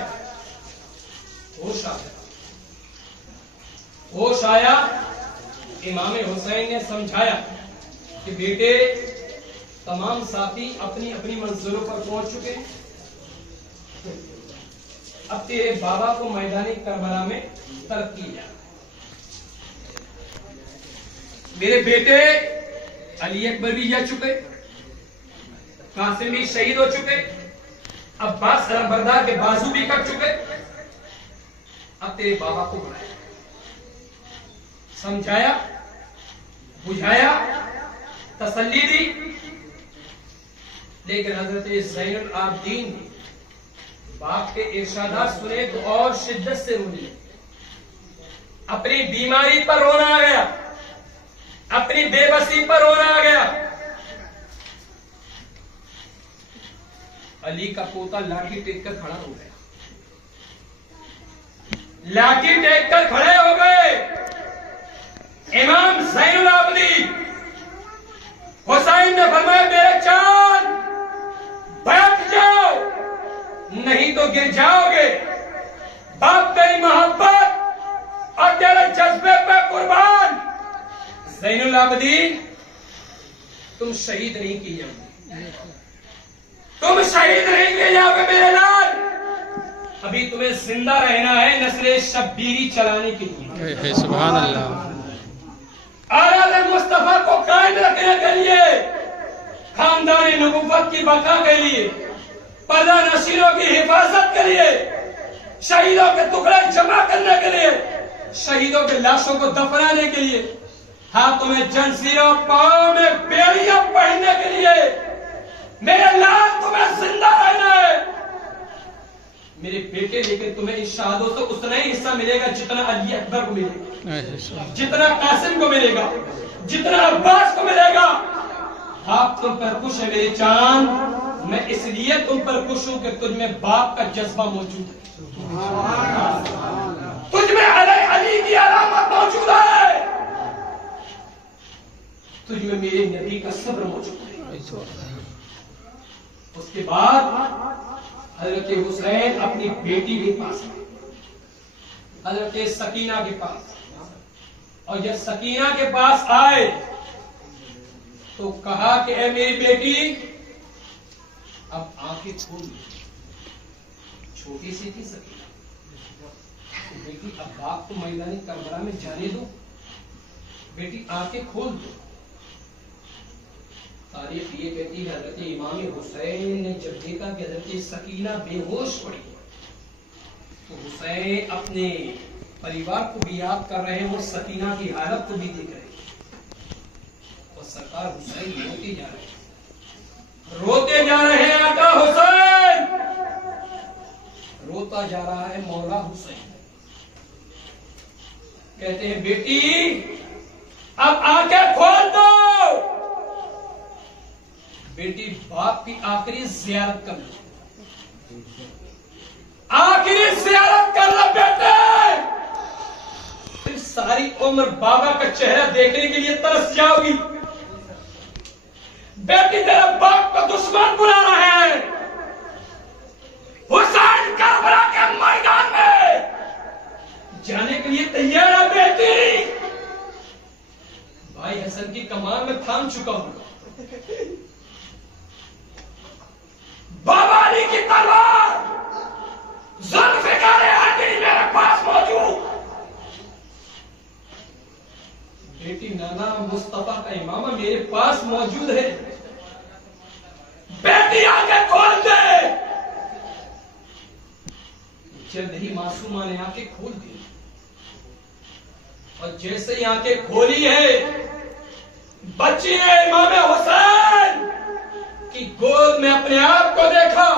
होश आ गया। होश आया, इमाम हुसैन ने समझाया कि बेटे, तमाम साथी अपनी अपनी मंजिलों पर पहुंच चुके, अब तेरे बाबा को मैदानी करबला में तर्क किया। मेरे बेटे अली अकबर भी जा चुके, कासिम भी शहीद हो चुके, अब्बास अलमबरदार के बाजू भी कट चुके। अब तेरे बाबा को बुलाया, समझाया, बुझाया, तसल्ली दी, लेकिन हजरत ज़ैनुल आबदीन ने बाप के इरशादात सुने तो और शिद्दत से रोने। अपनी बीमारी पर रोना आ गया, अपनी बेबसी पर रोना आ गया। अली का पोता लाठी टेक कर खड़ा हो गया, लाठी टेक कर खड़े हो गए। इमाम ज़ैनुल आबदीन हुसैन ने फरमाया, मेरे चांद बैठ जाओ, नहीं तो गिर जाओगे। बाप तेरी मोहब्बत और तेरे जज्बे पे कुर्बान। ज़ैनुल आबदीन, तुम शहीद नहीं किए जाओगे, तुम शहीद नहीं किए जाओगे मेरे लाल। अभी तुम्हें जिंदा रहना है नस्ल शब्बीरी चलाने के लिए, सुभान अल्लाह। आला मुस्तफा को कायम रखने के लिए, खानदान नबुव्वत की बका के लिए, पर्दा नशीरों की हिफाजत के लिए, शहीदों के टुकड़े जमा करने के लिए, शहीदों के लाशों को दफनाने के लिए, हाथों में जंजीरों, पांव में बेड़ियां पहनने के लिए। मेरे लाल, तुम्हें जिंदा रहना है मेरे बेटे, लेकिन तुम्हें इस शहादत से उतना ही हिस्सा मिलेगा जितना अली अकबर को मिलेगा, जितना कासिम को मिलेगा, जितना अब्बास को मिलेगा। आप तुम पर खुश है मेरे चांद, मैं इसलिए तुम पर खुश हूं कि तुझ में बाप का जज्बा मौजूद है, तुझ में अली की अलामत मौजूद है, तुझ में मेरे नबी का सब्र मौजूद है। उसके बाद हजरत हुसैन अपनी बेटी के पास, हजरत सकीना के पास, और जब सकीना के पास आए तो कहा कि ऐ मेरी बेटी, अब आंखें खोल। छोटी सी थी सकीना, बेटी अब बाप को मैदानी करबला में जाने दो, बेटी आंखें खोल दो। तारीख ये कहती है, हजरत इमाम हुसैन ने जब देखा कि हजरत सकीना बेहोश पड़ी, तो हुसैन अपने परिवार को भी याद कर रहे हैं और सकीना की हालत को भी देख रहे हैं। और सरकार हुसैन रोते जा रहे हैं, आका हुसैन रोता जा रहा है। मौला हुसैन कहते हैं, बेटी अब आंखें खोल दो, बेटी बाप की आखिरी जियारत कर लो, आखिरी जियारत कर लो बेटे। फिर सारी उम्र बाबा का चेहरा देखने के लिए तरस जाओगी। बेटी तेरा बाप का दुश्मन बुला रहा है। हुसैन करबला के मैदान में जाने के लिए तैयार है बेटी। भाई हसन की कमान में थाम चुका हूं। बाबा अली की तलवार जुल्फ़िकार हडी मेरे पास मौजूद। बेटी नाना मुस्तफा का इमामा मेरे पास मौजूद है। बेटी आंखें खोल दे। जल्द ही मासूमा ने आंखें खोल दी और जैसे ही आंखें खोली है, बच्ची ने इमाम हुसैन की गोद में अपने आप को देखा।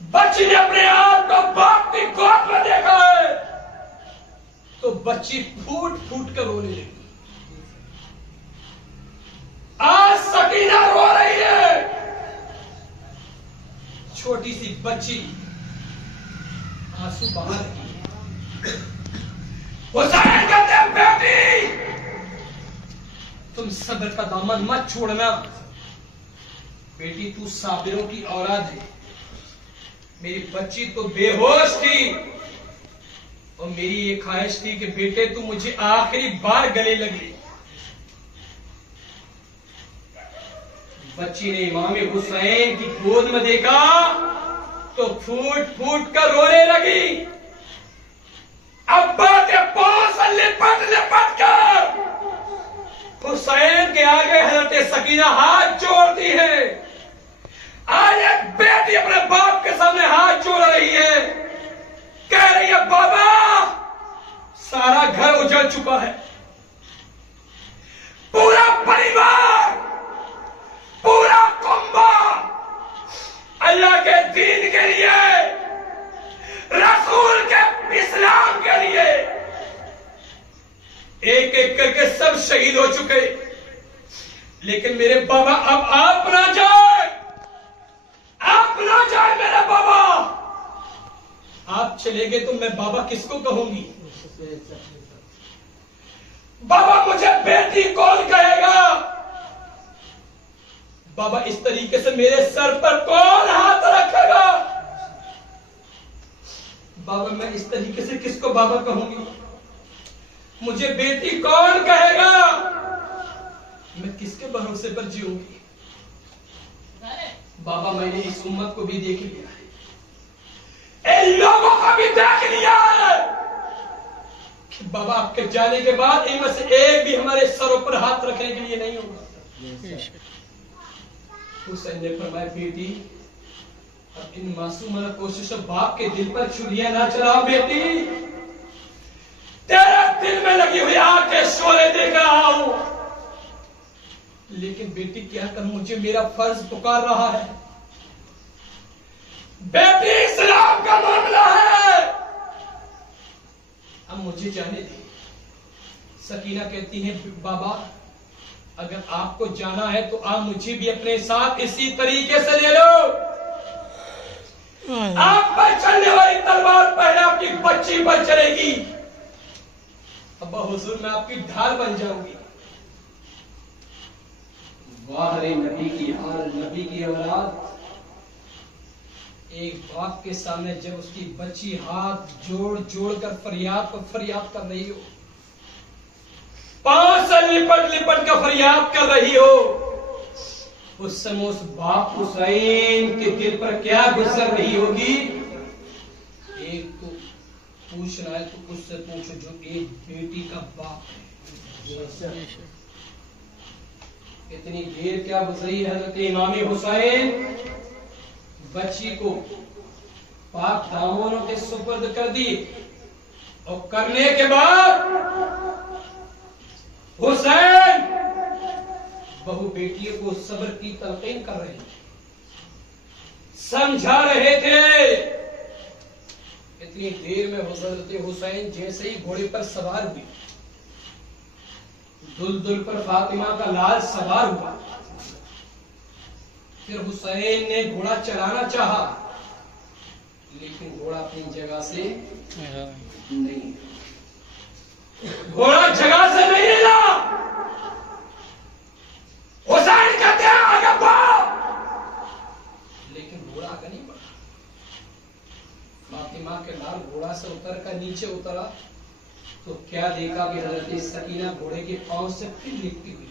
बच्ची ने अपने आप को बाप की गोद में देखा है तो बच्ची फूट फूट कर रोने लगी। आज सकीना रो रही है। छोटी सी बच्ची आंसू बहा रही है। हुसैन कहते हैं बेटी तुम सब्र का दामन मत छोड़ना। बेटी तू साबिरों की औलाद है। मेरी बच्ची तो बेहोश थी और मेरी ये ख्वाहिश थी कि बेटे तू मुझे आखिरी बार गले लगे। बच्ची ने इमाम हुसैन की गोद में देखा तो फूट फूट कर रोने लगी। अब्बा के पांव से लिपट लिपट कर हुसैन के आगे हजरत सकीना हाथ जोड़ती है। आज एक बेटी अपने बाप के सामने हाथ जोड़ रही है, कह रही है बाबा सारा घर उजड़ चुका है, पूरा परिवार, पूरा कुंबा अल्लाह के दीन के लिए, रसूल के इस्लाम के लिए एक एक करके सब शहीद हो चुके। लेकिन मेरे बाबा अब आप ना जाए, आप ना जाए मेरे बाबा। आप चले गए तो मैं बाबा किसको कहूंगी? बाबा मुझे बेटी कौन कहेगा? बाबा इस तरीके से मेरे सर पर कौन हाथ रखेगा? बाबा मैं इस तरीके से किसको बाबा कहूंगी? मुझे बेटी कौन कहेगा? मैं किसके भरोसे पर जीऊंगी? बाबा मैंने इस उम्मत को भी देख लिया है, इन लोगों को भी देख लिया है कि बाबा आपके जाने के बाद इनमें से एक भी हमारे सरों पर हाथ रखने के लिए नहीं होगा। हुसैन ने फरमाया बेटी अब इन मासूमाना कोशिशों बाप के दिल पर छुरियां ना चलाओ बेटी। तेरे दिल में लगी हुई आग के शोले देख रहा हूं, लेकिन बेटी क्या करूं, मुझे मेरा फर्ज पुकार रहा है। बेटी इस्लाम का मामला है, अब मुझे जाने दे। सकीना कहती है बाबा अगर आपको जाना है तो आप मुझे भी अपने साथ इसी तरीके से ले लो। आप पर चलने वाली तलवार पहले आपकी बच्ची पर चलेगी। अब्बा हुजूर मैं आपकी ढाल बन जाऊंगी। वाह रे नबी की हाल, नबी की औलाद। एक बाप के सामने जब उसकी बच्ची हाथ जोड़ जोड़ कर फरियाद पर फरियाद कर रही हो, पांव से लिपट लिपट कर फरियाद कर रही हो, उस समय उस बाप हुसैन के दिल पर क्या गुजर रही होगी? एक तो पूछना है तो उससे पूछो जो एक बेटी का बाप है। इतनी देर क्या गुजरी हजरत इमाम हुसैन बच्ची को पाक दामनों के सुपुर्द कर दी और करने के बाद हुसैन बहु बेटियों को सब्र की तलकीन कर रहे थे, समझा रहे थे। इतनी देर में हजरत हुसैन जैसे ही घोड़े पर सवार हुए, दुलदुल पर फातिमा का लाल सवार हुआ, फिर हुसैन ने घोड़ा चलाना चाहा, लेकिन घोड़ा अपनी जगह से नहीं, घोड़ा जगह से नहीं हिला। हुसैन कहते हैं आगे बढ़ो, लेकिन घोड़ा आगे नहीं बढ़ा। फातिमा के लाल घोड़ा से उतर कर नीचे उतरा तो क्या देखा कि हजरत सकीना घोड़े के पांव से फिर लिपटी हुई।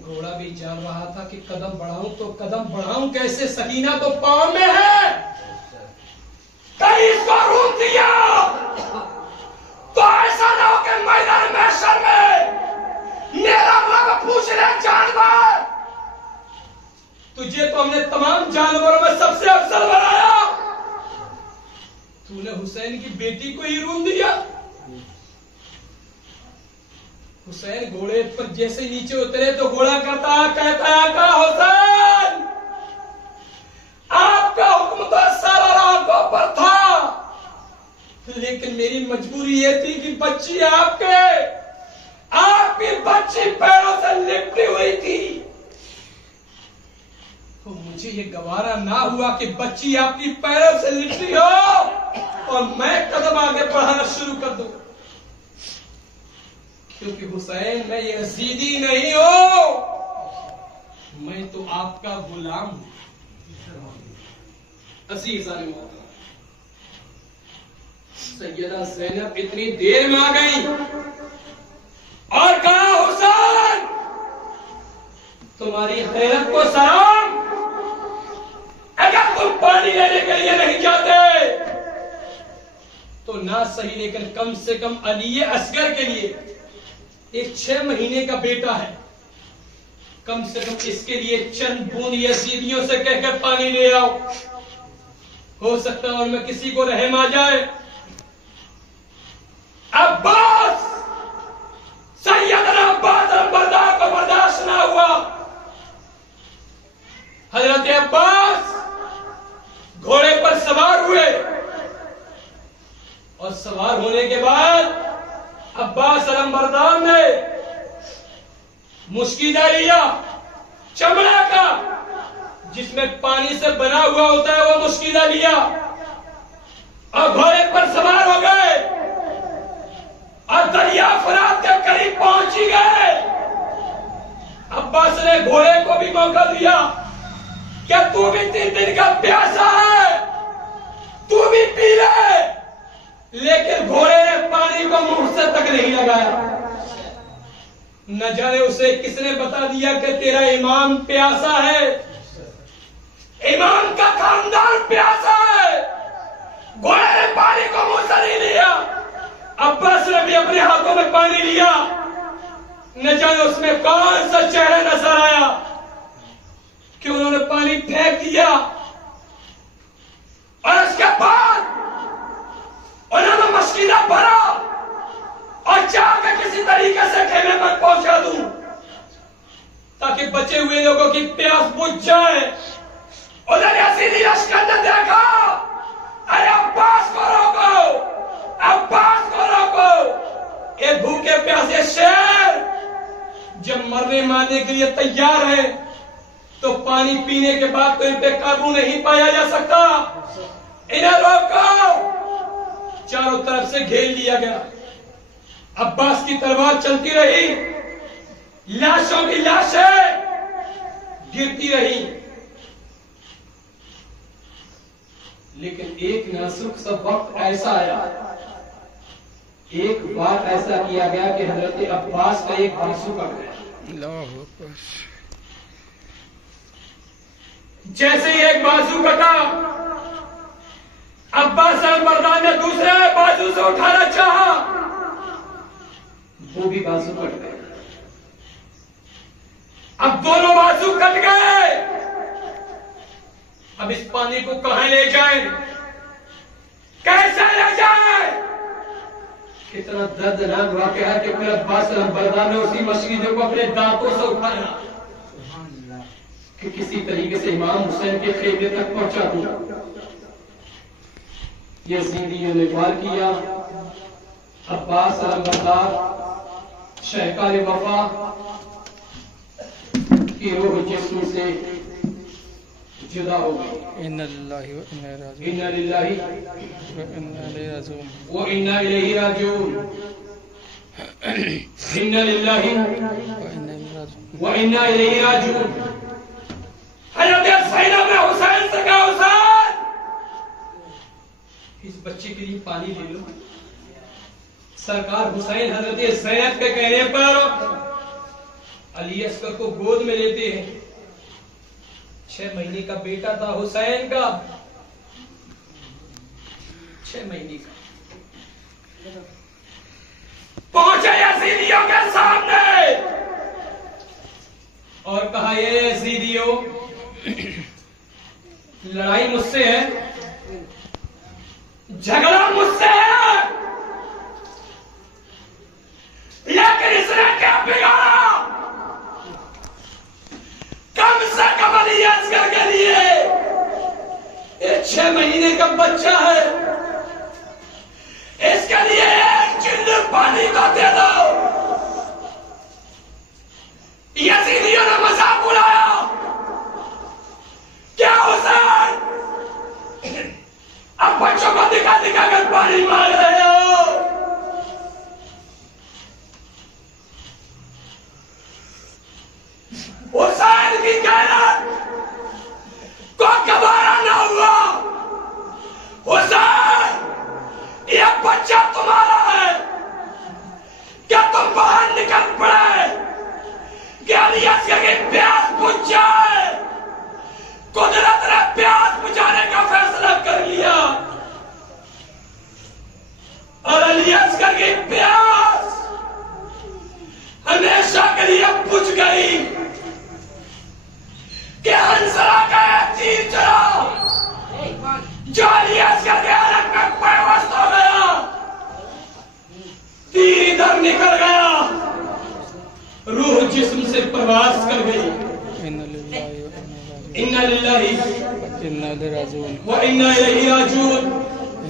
घोड़ा भी जान रहा था कि कदम बढ़ाऊं तो कदम बढ़ाऊं कैसे, सकीना तो पांव में है, कहीं इसको रोक दिया तो ऐसा ना हो कि मैदान महशर में मेरा रब पूछ ले जानवर, तुझे तो हमने तमाम जानवरों में सबसे अफजल बनाया, तूने हुसैन की बेटी को ही रूम दिया। हुसैन घोड़े पर जैसे नीचे उतरे तो घोड़ा कहता आका हुसैन, आपका हुक्म तो सारा आंखों पर था, लेकिन मेरी मजबूरी ये थी कि बच्ची आपकी बच्ची पैरों से लिपटी हुई थी, तो मुझे ये गवारा ना हुआ कि बच्ची आपकी पैरों से लिपटी हो और मैं कदम आगे बढ़ाना शुरू कर दूं, क्योंकि हुसैन मैं ये यजीदी नहीं हो, मैं तो आपका गुलाम हूं। अजीज़ान मोहतरम, सैयदा ज़ैनब इतनी देर में आ गई और कहा हुसैन तुम्हारी गैरत को सलाम, अगर तुम पानी लेने के लिए नहीं जाते तो ना सही, लेकिन कम से कम अली असगर के लिए एक 6 महीने का बेटा है, कम से कम इसके लिए चंद बूंद यजीदियों से कहकर पानी ले आओ, हो सकता है उनमें किसी को रहम आ जाए। अब्बास, सैयदना अब्बास बर्दाश्त को बर्दाश्त ना हुआ, हजरत अब्बास घोड़े पर सवार हुए और सवार होने के बाद अब्बास अलमबरदार ने मुश्किदा लिया, चमड़ा का जिसमें पानी से बना हुआ होता है वो मुश्किदा लिया और घोड़े पर सवार हो गए और दरिया फरात के करीब पहुंच ही गए। अब्बास ने घोड़े को भी मौका दिया, क्या तू भी 3 दिन का प्यासा है, तू भी पी ले, लेकिन घोड़े ने पानी को मुंह से तक नहीं लगाया। न जाने उसे किसने बता दिया कि तेरा इमाम प्यासा है, इमाम का खानदान प्यासा है, घोड़े ने पानी को मुंह से नहीं लिया। अब्बास ने भी अपने हाथों में पानी लिया, न जाने उसमें कौन सा चेहरा नजर आया कि उन्होंने पानी फेंक दिया और उसके बाद उन्होंने मस्किना भरा और चाहकर किसी तरीके से खेमे पर पहुंचा दूं ताकि बचे हुए लोगों की प्यास बुझ जाए। उधर यजीदी लश्कर ने देखा, अरे अब्बास को रोको, अब्बास को रोको, ये भूखे प्यासे शेर जब मरने मारने के लिए तैयार है तो पानी पीने के बाद तो इन पे काबू नहीं पाया जा सकता, इन्हें रोको। चारों तरफ से घेर लिया गया, अब्बास की तलवार चलती रही, लाशों की लाशें गिरती रही, लेकिन एक नाजुक सा वक्त ऐसा आया, एक बार ऐसा किया गया कि हजरत अब्बास का एक बाजू कट गया। जैसे ही एक बाजू कटा, अब्बास अलमबरदार ने दूसरे बाजू से उठाना चाहा, वो भी बाजू कट गए। अब दोनों बाजू कट गए, अब इस पानी को कहां ले जाएं, कैसे ले जाएं? कितना दर्दनाक वाकया है कि फिर अब्बास अलमबरदार ने उसी मशीदों को अपने दांतों से उठाया कि किसी तरीके से इमाम हुसैन के खेमे तक पहुंचा दूं। यजीदियों ने वार किया, अब्बास अलमबरदार शहकार वफा की रूह जिस्म से जुदा हो गई। इन्ना लिल्लाहि व इन्ना इलैहि इन्ना लिल्लाहि राजिऊन व इन्ना इलैहि राजिऊन। इन्ना लिल्लाहि व इन्ना इलैहि राजिऊन। हज़रत ज़ैनब ने हुसैन से कहा, हुसैन इस बच्चे के लिए पानी ले लो। सरकार हुसैन हज़रत ज़ैनब के कहने पर अली अस्कर को गोद में लेते हैं। 6 महीने का बेटा था हुसैन का, 6 महीने का। पहुंचे यजीदियों के सामने और कहा, ये यजीदियों, लड़ाई मुझसे है, झगड़ा मुझसे है, लेकिन इसने क्या बिगाड़ा? कम से कम अली अस्कर के लिए ये 6 महीने का बच्चा है, इसके लिए एक चिल्लू पानी तो दे दो। यजीदियों ने मजाक उड़ाया, क्या हुसैन अब बच्चों को दिखा दिखा कर पानी मांग रहे हो? हुसैन की गैरत को गवारा न हुआ। हुसैन, यह बच्चा तुम्हारा है, क्या तुम बाहर निकल पड़े कि अली अस्कर की प्यास बुझ जाए? कुदरत ने प्यास बुझाने का फैसला कर लिया और अली अस्कर की प्यास हमेशा के लिए बुझ गई कि हंसरा का तीर चला जो अली अस्कर के अलग में पैवस्त हो गया। तीर इधर निकल गया, रूह जिस्म से प्रवास कर गई। इन्ना लिल्लाहि इन्ना इलैहि राजिऊन व इन्ना इलैहि राजिऊन।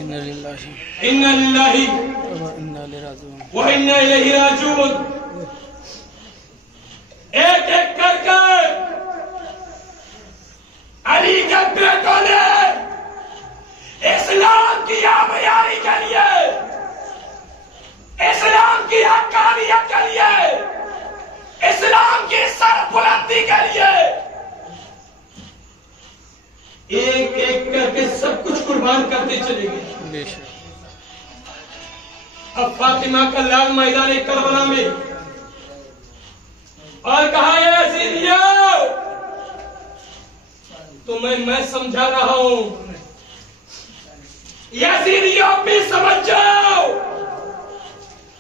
इन्ना लिल्लाहि इन्ना लिल्लाहि व इन्ना इलैहि राजिऊन व इन्ना इलैहि राजिऊन। एक एक करके अली के बेटों ने इस्लाम की आबियारी के लिए, इस्लाम की हक्कानियत के लिए, इस्लाम की सरबुलंदी के लिए एक एक करके सब कुछ कुर्बान करते चले गए। बेशक। अब फातिमा का लाल मैदान करबला में और कहा, यजीदियों, तुम्हें मैं समझा रहा हूं, यजीदियों भी समझ जाओ,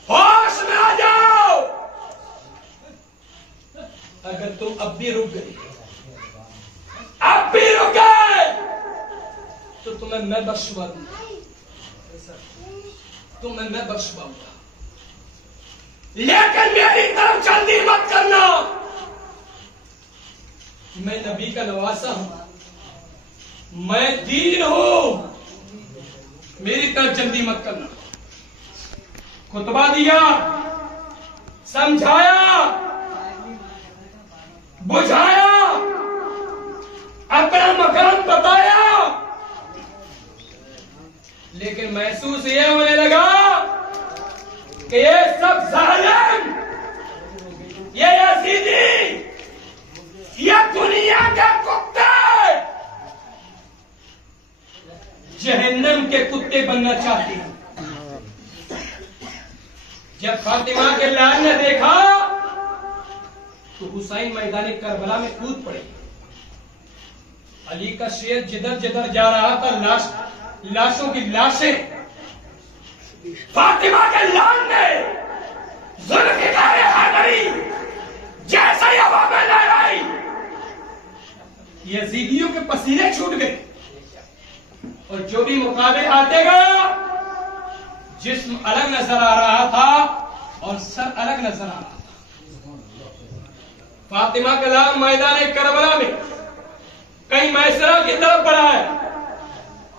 होश में आ जाओ। अगर तुम अब भी रुक गए, अब भी रुक गए, तो तुम्हें मैं बख्शवा दूंगा, तुम्हें मैं बख्शवाऊंगा। लेकिन मेरी तरफ जल्दी मत करना, मैं नबी का नवासा हूं, मैं दीन हूं, मेरी तरफ जल्दी मत करना। खुतबा दिया, समझाया, बुझाया, अपना मकान बताया, लेकिन महसूस ये होने लगा कि ये सब जालिम, ये यजीदी, ये दुनिया के कुत्ते जहन्नम के कुत्ते बनना चाहते हैं। जब फातिमा के लाल ने देखा तो हुसैन मैदान करबला में कूद पड़े। अली का शेर जिधर जिधर जा रहा था, लाशों की लाशें। फातिमा के लाल ने जुल्फ़िकार हैदरी जैसे हवा में लहराई, यजीदियों के पसीने छूट गए और जो भी मुकाबले आते गया, जिस्म अलग नजर आ रहा था और सर अलग नजर आ रहा था। फातिमा का लाल मैदान करबला में कहीं मैसरा की तरफ बढ़ा है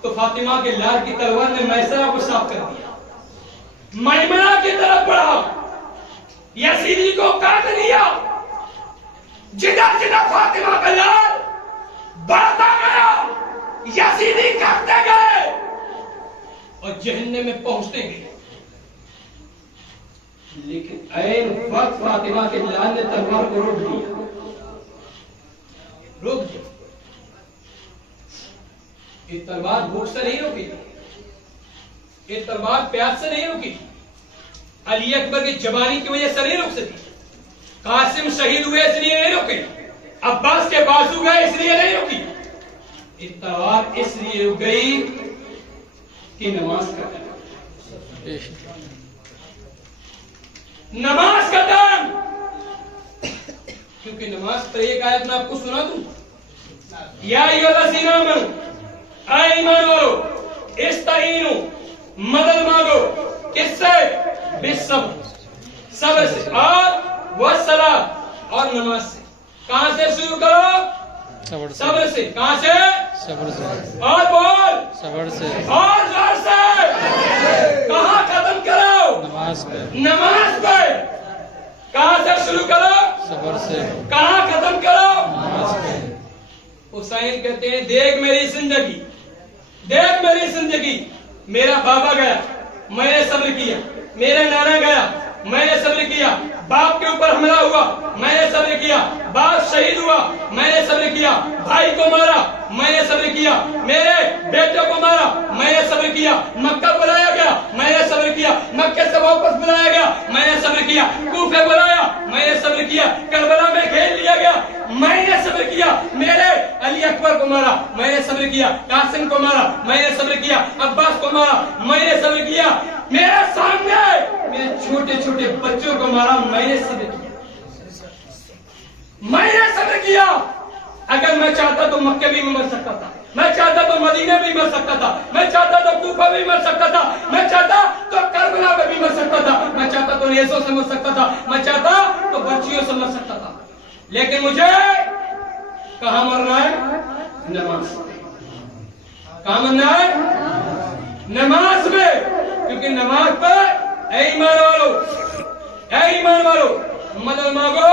तो फातिमा के लाल की तलवार ने मैसरा को साफ कर दिया। मैमना की तरफ बढ़ा यजीदी को काट लिया। जिधर जिधर फातिमा का लाल बढ़ता गया, यजीदी काटते गए और जहन्नम में पहुंचते गए। लेकिन ऐन वक्त फातिमा के लाल ने तलवार को रोक दिया, रोक दिया। ये तलवार भूख से नहीं रोकी, ये तलवार प्यास से नहीं रोकी, अली अकबर की जवानी की वजह से नहीं रोक सकी, कासिम शहीद हुए इसलिए नहीं रोकी, अब्बास के बाजू गए इसलिए नहीं रोकी। ये तलवार इसलिए रुक गई कि नमाज का नमाज का टाइम, क्योंकि नमाज पर एक आयत मैं आपको सुना दूं, या अय्युहल्लज़ीना आमनू, ऐ ईमान वालो, इस्तईनु, मदद मांगो, किससे? बिस्सब्र, सब्र से, और वस्सलात, और नमाज से। कहां से शुरू करो? सब्र से। कहां से? सब्र से। और बोल, सब्र से। और जोर से। कहां खत्म करो? नमाज पे। नमाज पे। कहां से शुरू करो? सब्र से। कहां खत्म करो? नमाज पे। हुसैन कहते हैं, देख मेरी जिंदगी, देख मेरी जिंदगी, मेरा बाबा गया, मैंने सब्र किया, मेरा नाना गया, मैंने सब्र किया, बाप के ऊपर हमला हुआ, मैंने सब्र किया, बाप शहीद हुआ, मैंने सब्र किया, भाई को मारा, मैंने सब्र किया, मेरे बेटे को मारा, मैंने सब्र किया, मक्का बुलाया गया, मैंने सब्र किया, मक्के से वापस बुलाया गया, मैंने सब्र किया, कूफे बुलाया, मैंने सब्र किया, करबला में घेर लिया गया, मैंने सब्र किया, मेरे अली अकबर को मारा, मैंने सब्र किया, कासिम को मारा, मैंने सब्र किया, अब्बास को मारा, मैंने सब्र किया, मेरे सामने मेरे छोटे छोटे बच्चों को मारा, मैंने सब्र किया, मैंने सब्र किया। अगर मैं चाहता तो मक्के भी मर सकता था, मैं चाहता तो मदीने भी मर सकता था, मैं चाहता तो कूफा भी मर सकता था, मैं चाहता तो करबला में भी मर सकता था, मैं चाहता तो रेसों से मर सकता था, मैं चाहता तो बर्चियों से मर सकता था, लेकिन मुझे कहां मरना है? नमाज। कहां मरना है? नमाज में। क्योंकि नमाज पर ऐ ईमान वालो, ऐ ईमान वालो, मदद मांगो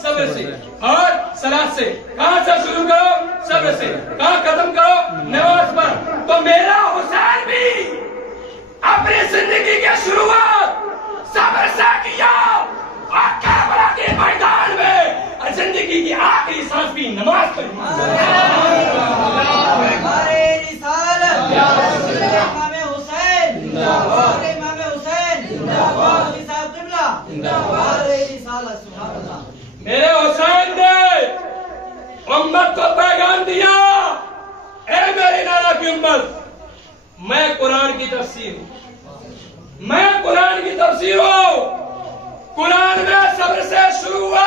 सब्र से और सलात से। कहां से शुरू करो? सब्र से। कहां खत्म करो? नमाज पर। तो मेरा हुसैन भी अपनी जिंदगी की शुरुआत सब्र से किया और करबला के मैदान में जिंदगी की आखिरी सांस भी नमाज पर। मेरे हुसैन ने उम्मत को पैगाम दिया, ए मेरी नाना की उम्मत, मैं कुरान की तफसीर हूं, मैं कुरान की तफसीर हूं। कुरान में सब्र से शुरू हुआ,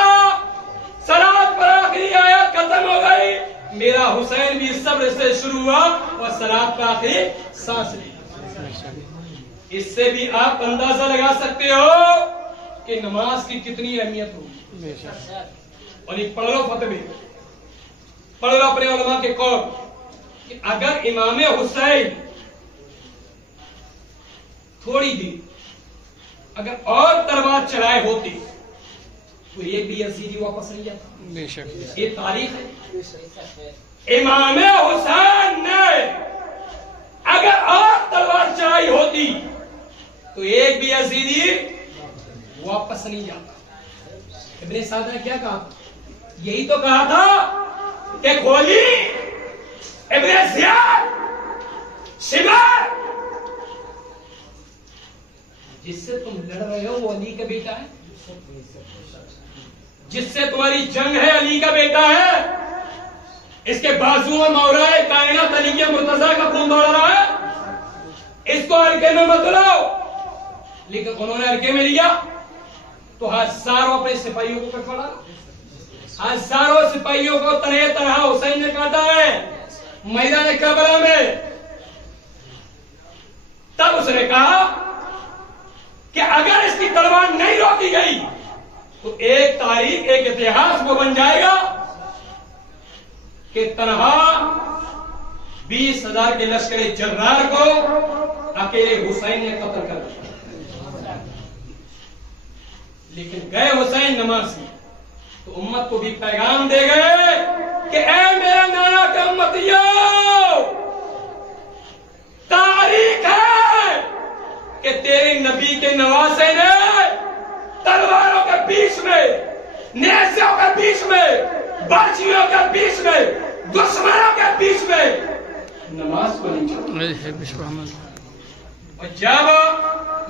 सलात पर आखिरी आयत खत्म हो गई। मेरा हुसैन भी सब्र से शुरू हुआ और सलात पर आखिरी सांस ली। इससे भी आप अंदाजा लगा सकते हो कि नमाज की कितनी अहमियत होगी। और ये पढ़ लो फतवे, पढ़ लो अपने उलमा के कौल कि अगर इमाम हुसैन थोड़ी देर अगर और तलवार चलाए होती तो एक भी यजीदी वापस नहीं जाता। बेशक ये तारीख है। इमाम हुसैन ने अगर और तलवार चलाई होती तो एक भी यजीदी वापस नहीं जाता। इब्ने साद ने क्या कहा? यही तो कहा था कि गोली इब्ने ज़ियाद शिमार जिससे तुम लड़ रहे हो वो अली का बेटा है, जिससे तुम्हारी जंग है अली का बेटा है, इसके बाजू में मौलाए कायनात अली के मुर्तजा का खून दौड़ रहा है, इसको हल्के में मत लो। लेकिन उन्होंने हल्के में लिया तो हजारों अपने सिपाहियों को पकड़ा, हजारों सिपाहियों को तरह तरह हुसैन ने काटा है मैदान करबला में। तब उसने कहा कि अगर इसकी तलवार नहीं रोकी गई तो एक तारीख, एक इतिहास वो बन जाएगा कि तनहा 20,000 के लश्कर जर्रार को अकेले हुसैन ने कत्ल कर दिया। लेकिन गए हुसैन नमाज में तो उम्मत को भी पैगाम दे गए कि ऐ मेरे नाना के उम्मतियों, तारीख है कि तेरे नबी के नवासे ने तलवारों के बीच में, नेज़ों के बीच में, बाजियों के बीच में, दुश्मनों के बीच में नमाज को नहीं छोड़ा। और जब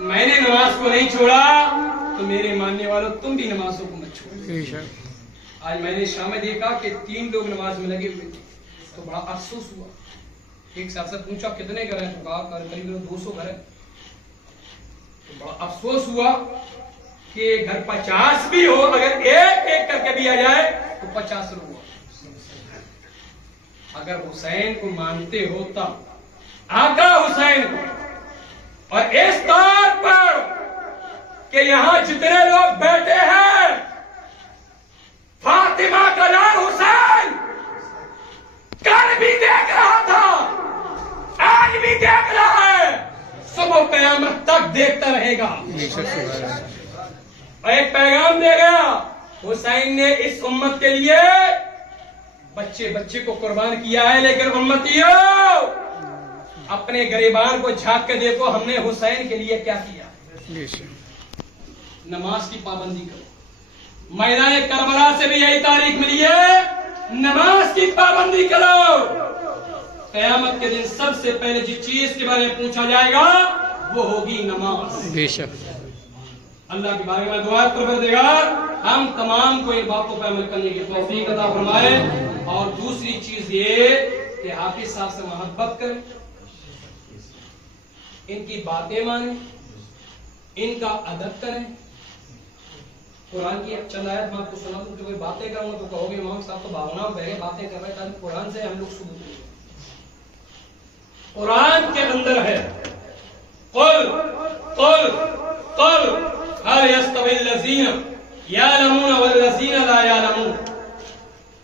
मैंने नमाज को नहीं छोड़ा तो मेरे मानने वालों तुम भी नमाजों को मत छोड़ो। आज मैंने शाम में देखा कि 3 लोग नमाज में लगे हुए थे, तो बड़ा अफसोस हुआ। एक साथ से पूछा कितने घर हैं, तो कहा करीब 200 घर है। तो बड़ा अफसोस हुआ कि घर 50 भी हो, अगर एक एक करके भी आ जाए तो 50 लोग। अगर हुसैन को मानते हो तब, आका हुसैन को, और इस तौर पर कि यहां जितने लोग बैठे हैं, फातिमा का लाल हुसैन कल भी देख रहा था, आज भी देख रहा है, सुबह कयामत तक देखता रहेगा। और एक पैगाम दे गया, हुसैन ने इस उम्मत के लिए बच्चे बच्चे को कुर्बान किया है, लेकिन उम्मतियों अपने गरीबान को झांक के देखो, हमने हुसैन के लिए क्या किया। नमाज की पाबंदी करो। मैदान करबला से भी यही तारीख मिली है, नमाज की पाबंदी करो। कयामत के दिन सबसे पहले जिस चीज के बारे में पूछा जाएगा वो होगी नमाज। बेशक अल्लाह के बारे में दुआ परवरदिगार हम तमाम को इन बातों पर अमल करने की तौफीक अता फरमाए। और दूसरी चीज ये कि हाफिज साहब से मोहब्बत करें, इनकी बातें माने, इनका अदब करें। कुरान की चंद आयत मैं आपको सुना दूं, जो कोई बातें करूंगा तो कहोगे इमाम साहब तो भावना में बह बातें कर रहे हैं, कुरान से हम लोग सबूत देंगे। कुरान के अंदर है कुल कुल कुल हल यस्तविल लज़ीना यालमून वल लज़ीना ला यालमून।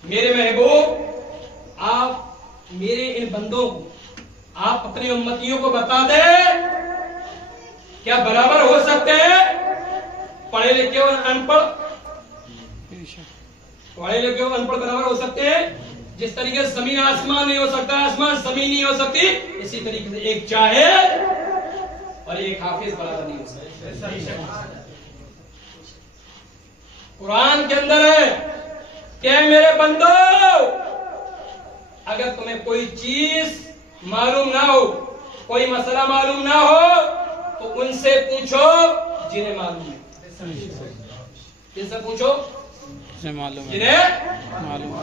मेरे महबूब, आप मेरे इन बंदों को, आप अपनी उम्मतियों को बता दे, क्या बराबर हो सकते हैं पढ़े लिखे और अनपढ़? पढ़े लिखे और अनपढ़ बराबर हो सकते हैं? जिस तरीके से जमीन आसमान नहीं हो सकता, आसमान जमीन नहीं हो सकती, इसी तरीके से एक जाहिल और एक हाफिज बराबर नहीं हो सकते। कुरान के अंदर है कि मेरे बंदो, अगर तुम्हें कोई चीज मालूम ना हो, कोई मसला मालूम ना हो, तो उनसे पूछो जिन्हें मालूम है। किनसे पूछो? जिन्हें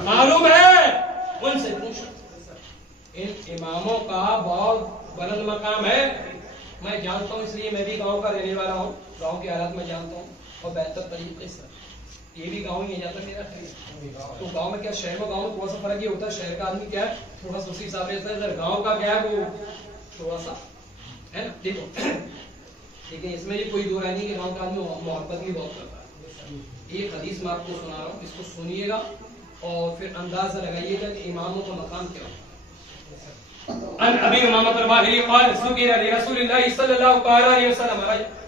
मालूम है उनसे पूछो। इन इमामों का बहुत बुलंद मकाम है, मैं जानता हूं, इसलिए मैं भी गांव का रहने वाला हूं, गांव के हालात में जानता हूं और बेहतर तरीके से। ये भी गांव ही है, जाता मेरा तो गांव में क्या, शहर में गांव में थोड़ा सा फर्क ये होता है, शहर का आदमी क्या है थोड़ा सा उसी हिसाब से, गांव का क्या है वो थोड़ा सा है ना। देखो लेकिन इसमें ये कोई दो राय नहीं कि गांव का आदमी मोहब्बत भी बहुत करता है। एक हदीस मैं आपको सुना रहा हूँ, इसको सुनिएगा और फिर अंदाजा लगाइएगा कि इमामों का मकाम क्या है। अन अबी उमामा al-बाहिली क़ाल सुकिरा रसूलुल्लाह सल्लल्लाहु अलैहि वसल्लम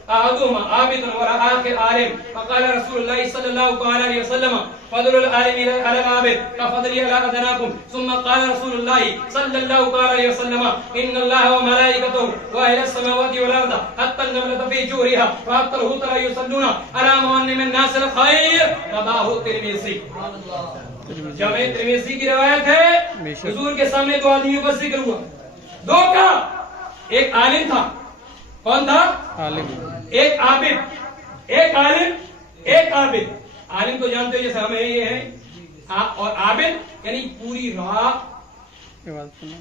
अहदुहुमा आबिदुन व आखिर आलिम फ़क़ाल रसूलुल्लाह सल्लल्लाहु अलैहि वसल्लम फ़ज़लुल आलिमी अला आबिद कफ़ज़ली अला अदनाकुम सुम्मा क़ाल रसूलुल्लाह सल्लल्लाहु अलैहि वसल्लम इन्नल्लाह व मलाइकतहु व अहलस समावाति वल अर्द हत्ता अन-नमलत फ़ी जूरिहा व हत्ता al-हुतरा युसल्लूना अला मुअन्निमिन नासिल खैर रवाहु तिरमिज़ी। जामे तिरमिज़ी की रिवायत है, हुजूर के सामने दो आदमियों का जिक्र हुआ। दो का, एक आलिम था। कौन था? आलिम। एक आबिद। एक आलिम, एक आबिद। आलिम तो जानते हो जैसे हमें ये है, और आबिद यानी पूरी रात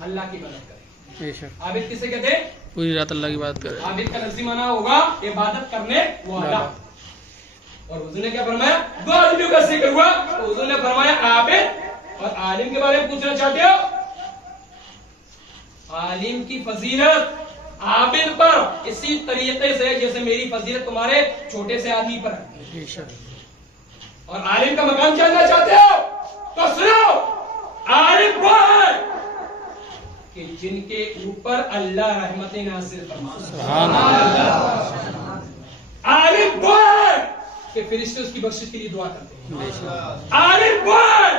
अल्लाह की इबादत करे। आबिद किसे कहते हैं? पूरी रात अल्लाह की इबादत करे। आबिद का लफ्ज़ी माना होगा इबादत करने वाला। और हुजूर ने क्या फरमाया? दो आदमियों का जिक्र हुआ, तो हुजूर ने फरमाया आबिद और आलिम के बारे में पूछना चाहते हो? आलिम की फजीलत आबिद पर इसी तरीके से जैसे मेरी फजीलत तुम्हारे छोटे से आदमी पर है। और आलिम का मकाम जानना चाहते हो तो सुनो, आलिम वो है कि जिनके ऊपर अल्लाह रहमतें नाज़िल फरमाता है। आलिम वो है कि फरिश्ते उसकी बख्शिश के लिए दुआ करते हैं। बेशक आलिम पर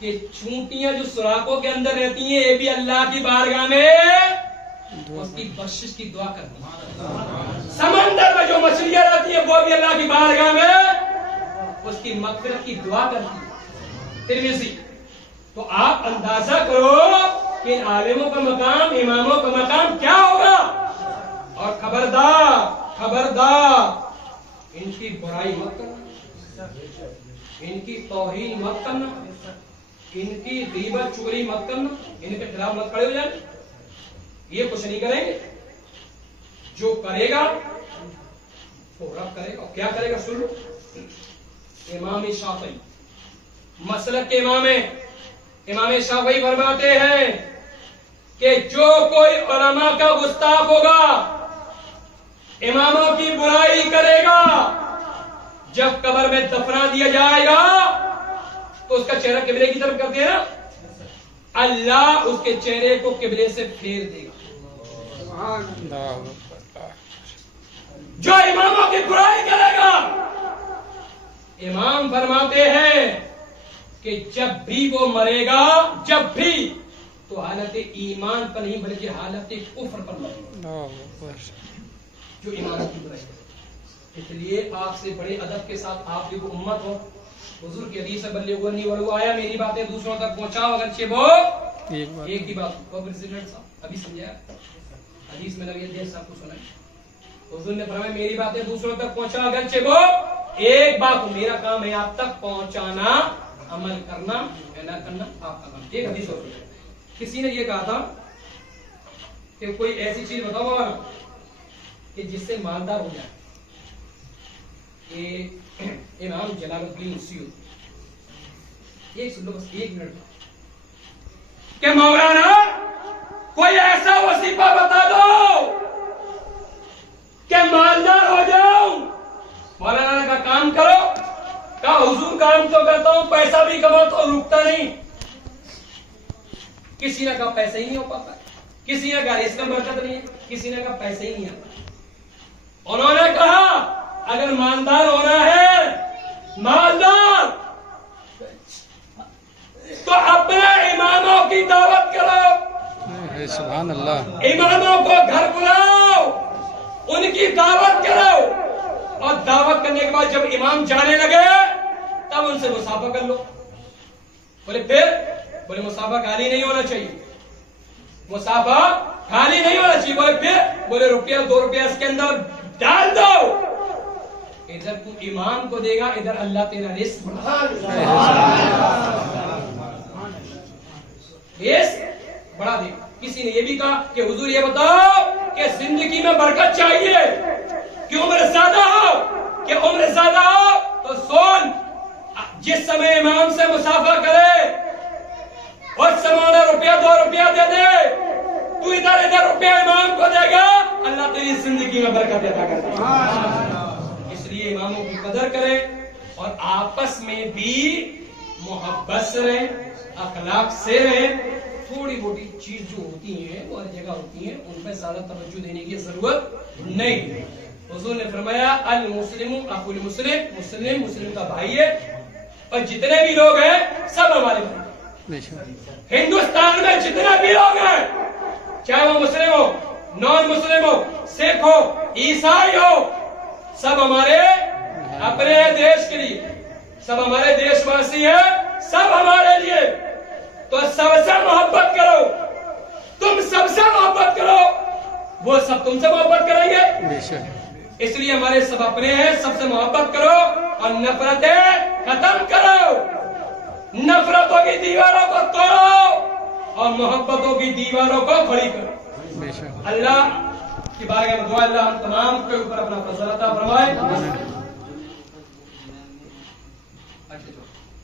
कि चूंटियां जो सुराखों के अंदर रहती हैं ये भी अल्लाह की बारगाह में उसकी बख्शिश की दुआ करती हैं। समंदर में जो मछलियां रहती हैं वो भी अल्लाह की बारगाह में उसकी मग़फ़िरत की दुआ करती है। तिरमिज़ी। तो आप अंदाजा करो कि इन आलिमों का मकाम, इमामों का मकाम क्या होगा। और खबरदार खबरदार इनकी बुराई मत करना, इनकी तौहीन मत करना, इनकी गीबत चुगली मत करना, इनके खिलाफ मत खड़े हो जाए। ये कुछ नहीं करेंगे। जो करेगा वो रब करेगा। और क्या करेगा सुन लो। इमाम शाफई मसलक के इमाम शाफई फरमाते हैं कि जो कोई उलमा का गुस्ताख होगा, इमामों की बुराई करेगा, जब कब्र में दफना दिया जाएगा तो उसका चेहरा किबले की तरफ कर देना, अल्लाह उसके चेहरे को किबले से फेर देगा। जो इमामों की बुराई करेगा, इमाम फरमाते हैं कि जब भी वो मरेगा, जब भी, तो हालत ईमान पर नहीं बल्कि हालत कुफ्र पर मरेगा। जो इमामों की बुराई करेगा। इसलिए आपसे बड़े अदब के साथ आप भी उम्मत हो, हुजूर की हदीस है बल्लिगुनी वलो आया, मेरी बातें दूसरों तक पहुंचाओ, अगरचे वो एक ही बात को प्रेसिडेंट साहब अभी समझाया, हदीस में लगे देश साहब को सुना। हुजूर ने फरमाया मेरी बातें दूसरों तक पहुंचाओ, अगरचे वो एक बात। मेरा काम है आप तक पहुंचाना, अमल करना या ना करना आपका काम। एक हदीस और किसी ने ये कहा था कि कोई ऐसी चीज बताओ बाबा कि जिससे मालदार हो जाए। इमाम जलालुद्दीन सयूती, एक सुन लो बस, एक मिनट के मौलाना कोई ऐसा वसीफा बता दो कि मालदार हो जाऊं। मौलाना का काम करो, का हुजूर काम तो करता हूं, पैसा भी कमाता हूं, रुकता नहीं। किसी ने कहा पैसा ही नहीं हो पाता, किसी ने कहा इसका बरकत नहीं है, किसी ने कहा पैसा ही नहीं आता। उन्होंने कहा अगर मालदार होना है, मालदार, तो अपने इमामों की दावत करो। सुभान अल्लाह। इमामों को घर बुलाओ, उनकी दावत करो, और दावत करने के बाद जब इमाम जाने लगे तब उनसे मुसाफा कर लो। बोले फिर? बोले मुसाफा खाली नहीं होना चाहिए, मुसाफा खाली नहीं होना चाहिए। बोले फिर? बोले रुपया 2 रुपया इसके अंदर डाल दो, इधर तू इमाम को देगा, इधर अल्लाह तेरा रिस्क बढ़ा देगा। किसी ने यह भी कहा कि हुजूर ये बताओ कि जिंदगी में बरकत चाहिए कि उम्र ज्यादा हो, कि उम्र ज्यादा हो तो सोन जिस समय इमाम से मुसाफा करे उस समय रुपया 2 रुपया दे दे, तू इधर रुपया इमाम को देगा, अल्लाह तेरी जिंदगी में बरकत अता कर देगा। इसलिए इमामों की कदर करें और आपस में भी मोहब्बत से रहें, अखलाक से रहें। थोड़ी मोटी चीज जो होती है वो हर जगह होती है, उन पर ज्यादा तवज्जो देने की जरूरत नहीं। हुजूर ने फरमाया अल मुस्लिम अकुल मुस्लिम, मुस्लिम मुस्लिम का भाई है, और जितने भी लोग हैं सब हमारे भाई। हिंदुस्तान में जितने भी लोग हैं, चाहे वो मुस्लिम हो, नॉन मुस्लिम हो, सिख हो, ईसाई हो, सब हमारे अपने देश के लिए, सब हमारे देशवासी है, सब हमारे लिए। तो सबसे मोहब्बत करो, तुम सबसे मोहब्बत करो, वो सब तुमसे मोहब्बत करेंगे। इसलिए हमारे सब अपने हैं, सबसे मोहब्बत करो और नफरतें खत्म करो। नफरतों की दीवारों को तोड़ो और मोहब्बतों की दीवारों को खड़ी करो। अल्लाह की बारगाह में दुआ, अल्लाह हम तमाम के ऊपर अपना फजल अता फरमाए।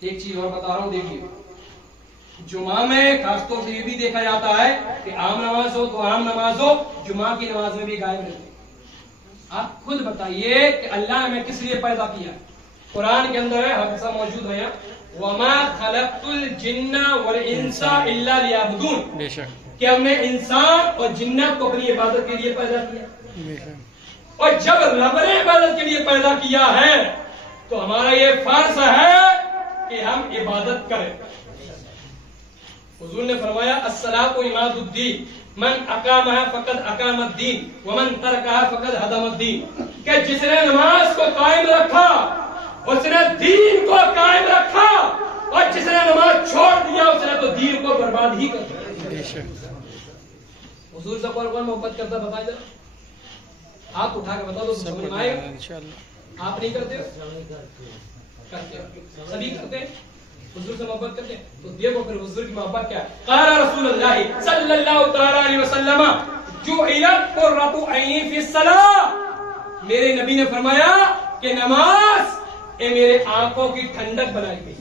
एक चीज और बता रहा हूं, देखिए जुमा में खासतौर से ये भी देखा जाता है कि आम नमाज हो तो आम नमाज हो, जुमा की नमाज में भी गायब रहते हैं। आप खुद बताइए कि अल्लाह ने किस लिए पैदा किया। कुरान के अंदर है, हदीस मौजूद है, वमा खलक़तुल जिन्ना वल इंसा इल्ला लियअबुदून, बेशक कि हमने इंसान और जिन्नत को अपनी इबादत के लिए पैदा किया। और जब रब ने इबादत के लिए पैदा किया है तो हमारा ये फर्ज है कि हम इबादत करें। हुजूर ने फरमाया अस्सलातु इमादुद्दीन मन अकामहा फकद अकामद्दीन व मन तरकहा फकद हदमद्दीन, कि जिसने नमाज को कायम रखा उसने दीन को कायम रखा, और जिसने नमाज छोड़ दिया उसने तो दीन को बर्बाद ही कर दिया। हुजूर से कौन मोहब्बत करता बताए जरा, हाथ उठा के बता दो, समझ में आएगा? इंशाअल्लाह। आप नहीं करते हो? करते हो, सभी करते हैं, हुजूर से मोहब्बत करते हैं। तो देखो फिर हुजूर की मोहब्बत क्या है। क़ाला रसूलुल्लाह सल्लल्लाहु तआला अलैहि वसल्लम जुइलत कुर्रतु ऐनी फी सलाह, मेरे नबी ने फरमाया कि नमाज ये मेरे आंखों की ठंडक बनाई गई।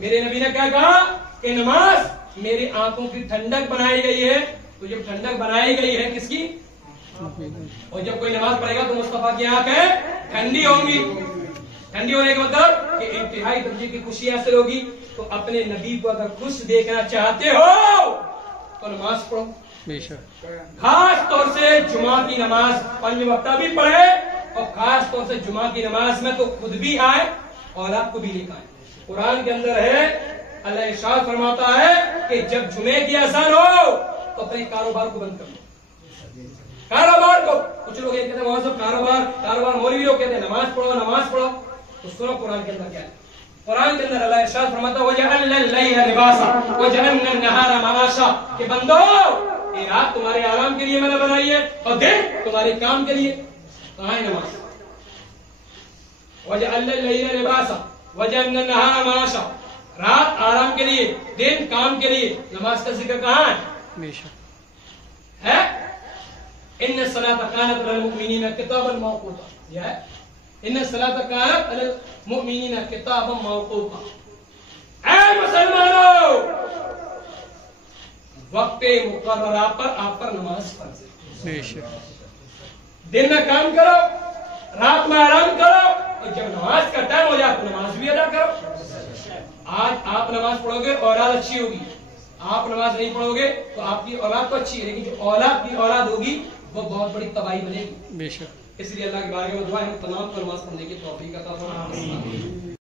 मेरे नबी ने क्या कहा कि नमाज मेरी आंखों की ठंडक बनाई गई है। तो जब ठंडक बनाई गई है किसकी, और जब कोई नमाज पढ़ेगा तो मुस्तफा की आंखें ठंडी होंगी। ठंडी होने का मतलब कि इंतहाई दर्जे की खुशी हासिल होगी। तो अपने नबी को अगर खुश देखना चाहते हो तो नमाज पढ़ो, खास तौर से जुमा की नमाज 5 वक्त भी पढ़े, और खास तौर से जुमा की नमाज में तो खुद भी आए और आपको भी लेकर आए। कुरान के अंदर है, अल्लाह इरशाद फरमाता है कि जब जुमे की अज़ान हो तो अपने कारोबार को बंद कर लो। कारोबार को, कुछ लोग कहते हैं वहां सब कारोबार मौलवी लोग कहते हैं नमाज पढ़ो। तो सुनो कुरान के अंदर क्या है। कुरान के अंदर अल्लाह इरशाद फरमाता है वजअलना अल-लैला लिबासा वजअलना अन-नहारा मआशा, कि बंदो ये रात तुम्हारे आराम के लिए मैंने बनाई है और दिन तुम्हारे काम के लिए। कहां है नमाज? वजअलना अल-लैला लिबासा वजअलना अन-नहारा मआशा, रात आराम के लिए, दिन काम के लिए। नमाज का जिक्र कहां है? इन्न सलाता कानत अलल मुमिनीना किताबन मौकूता, यह है इन्न सलाता कानत अलल मुमिनीना किताबन मौकूता। ऐ मुसलमानों, वक्त मुकर्ररा पर आप पर नमाज फर्ज है। दिन में काम करो, रात में आराम करो, और जब नमाज का टाइम हो जाए तो नमाज भी अदा करो। आज आप नमाज पढ़ोगे औलाद अच्छी होगी, आप नमाज नहीं पढ़ोगे तो आपकी औलाद तो अच्छी है, लेकिन जो औलाद की औलाद होगी वो बहुत बड़ी तबाही बनेगी। बेशक। इसलिए अल्लाह के बारे में दुआ है, हम तमाम को नमाज पढ़ने की तौफीक अता फरमाए।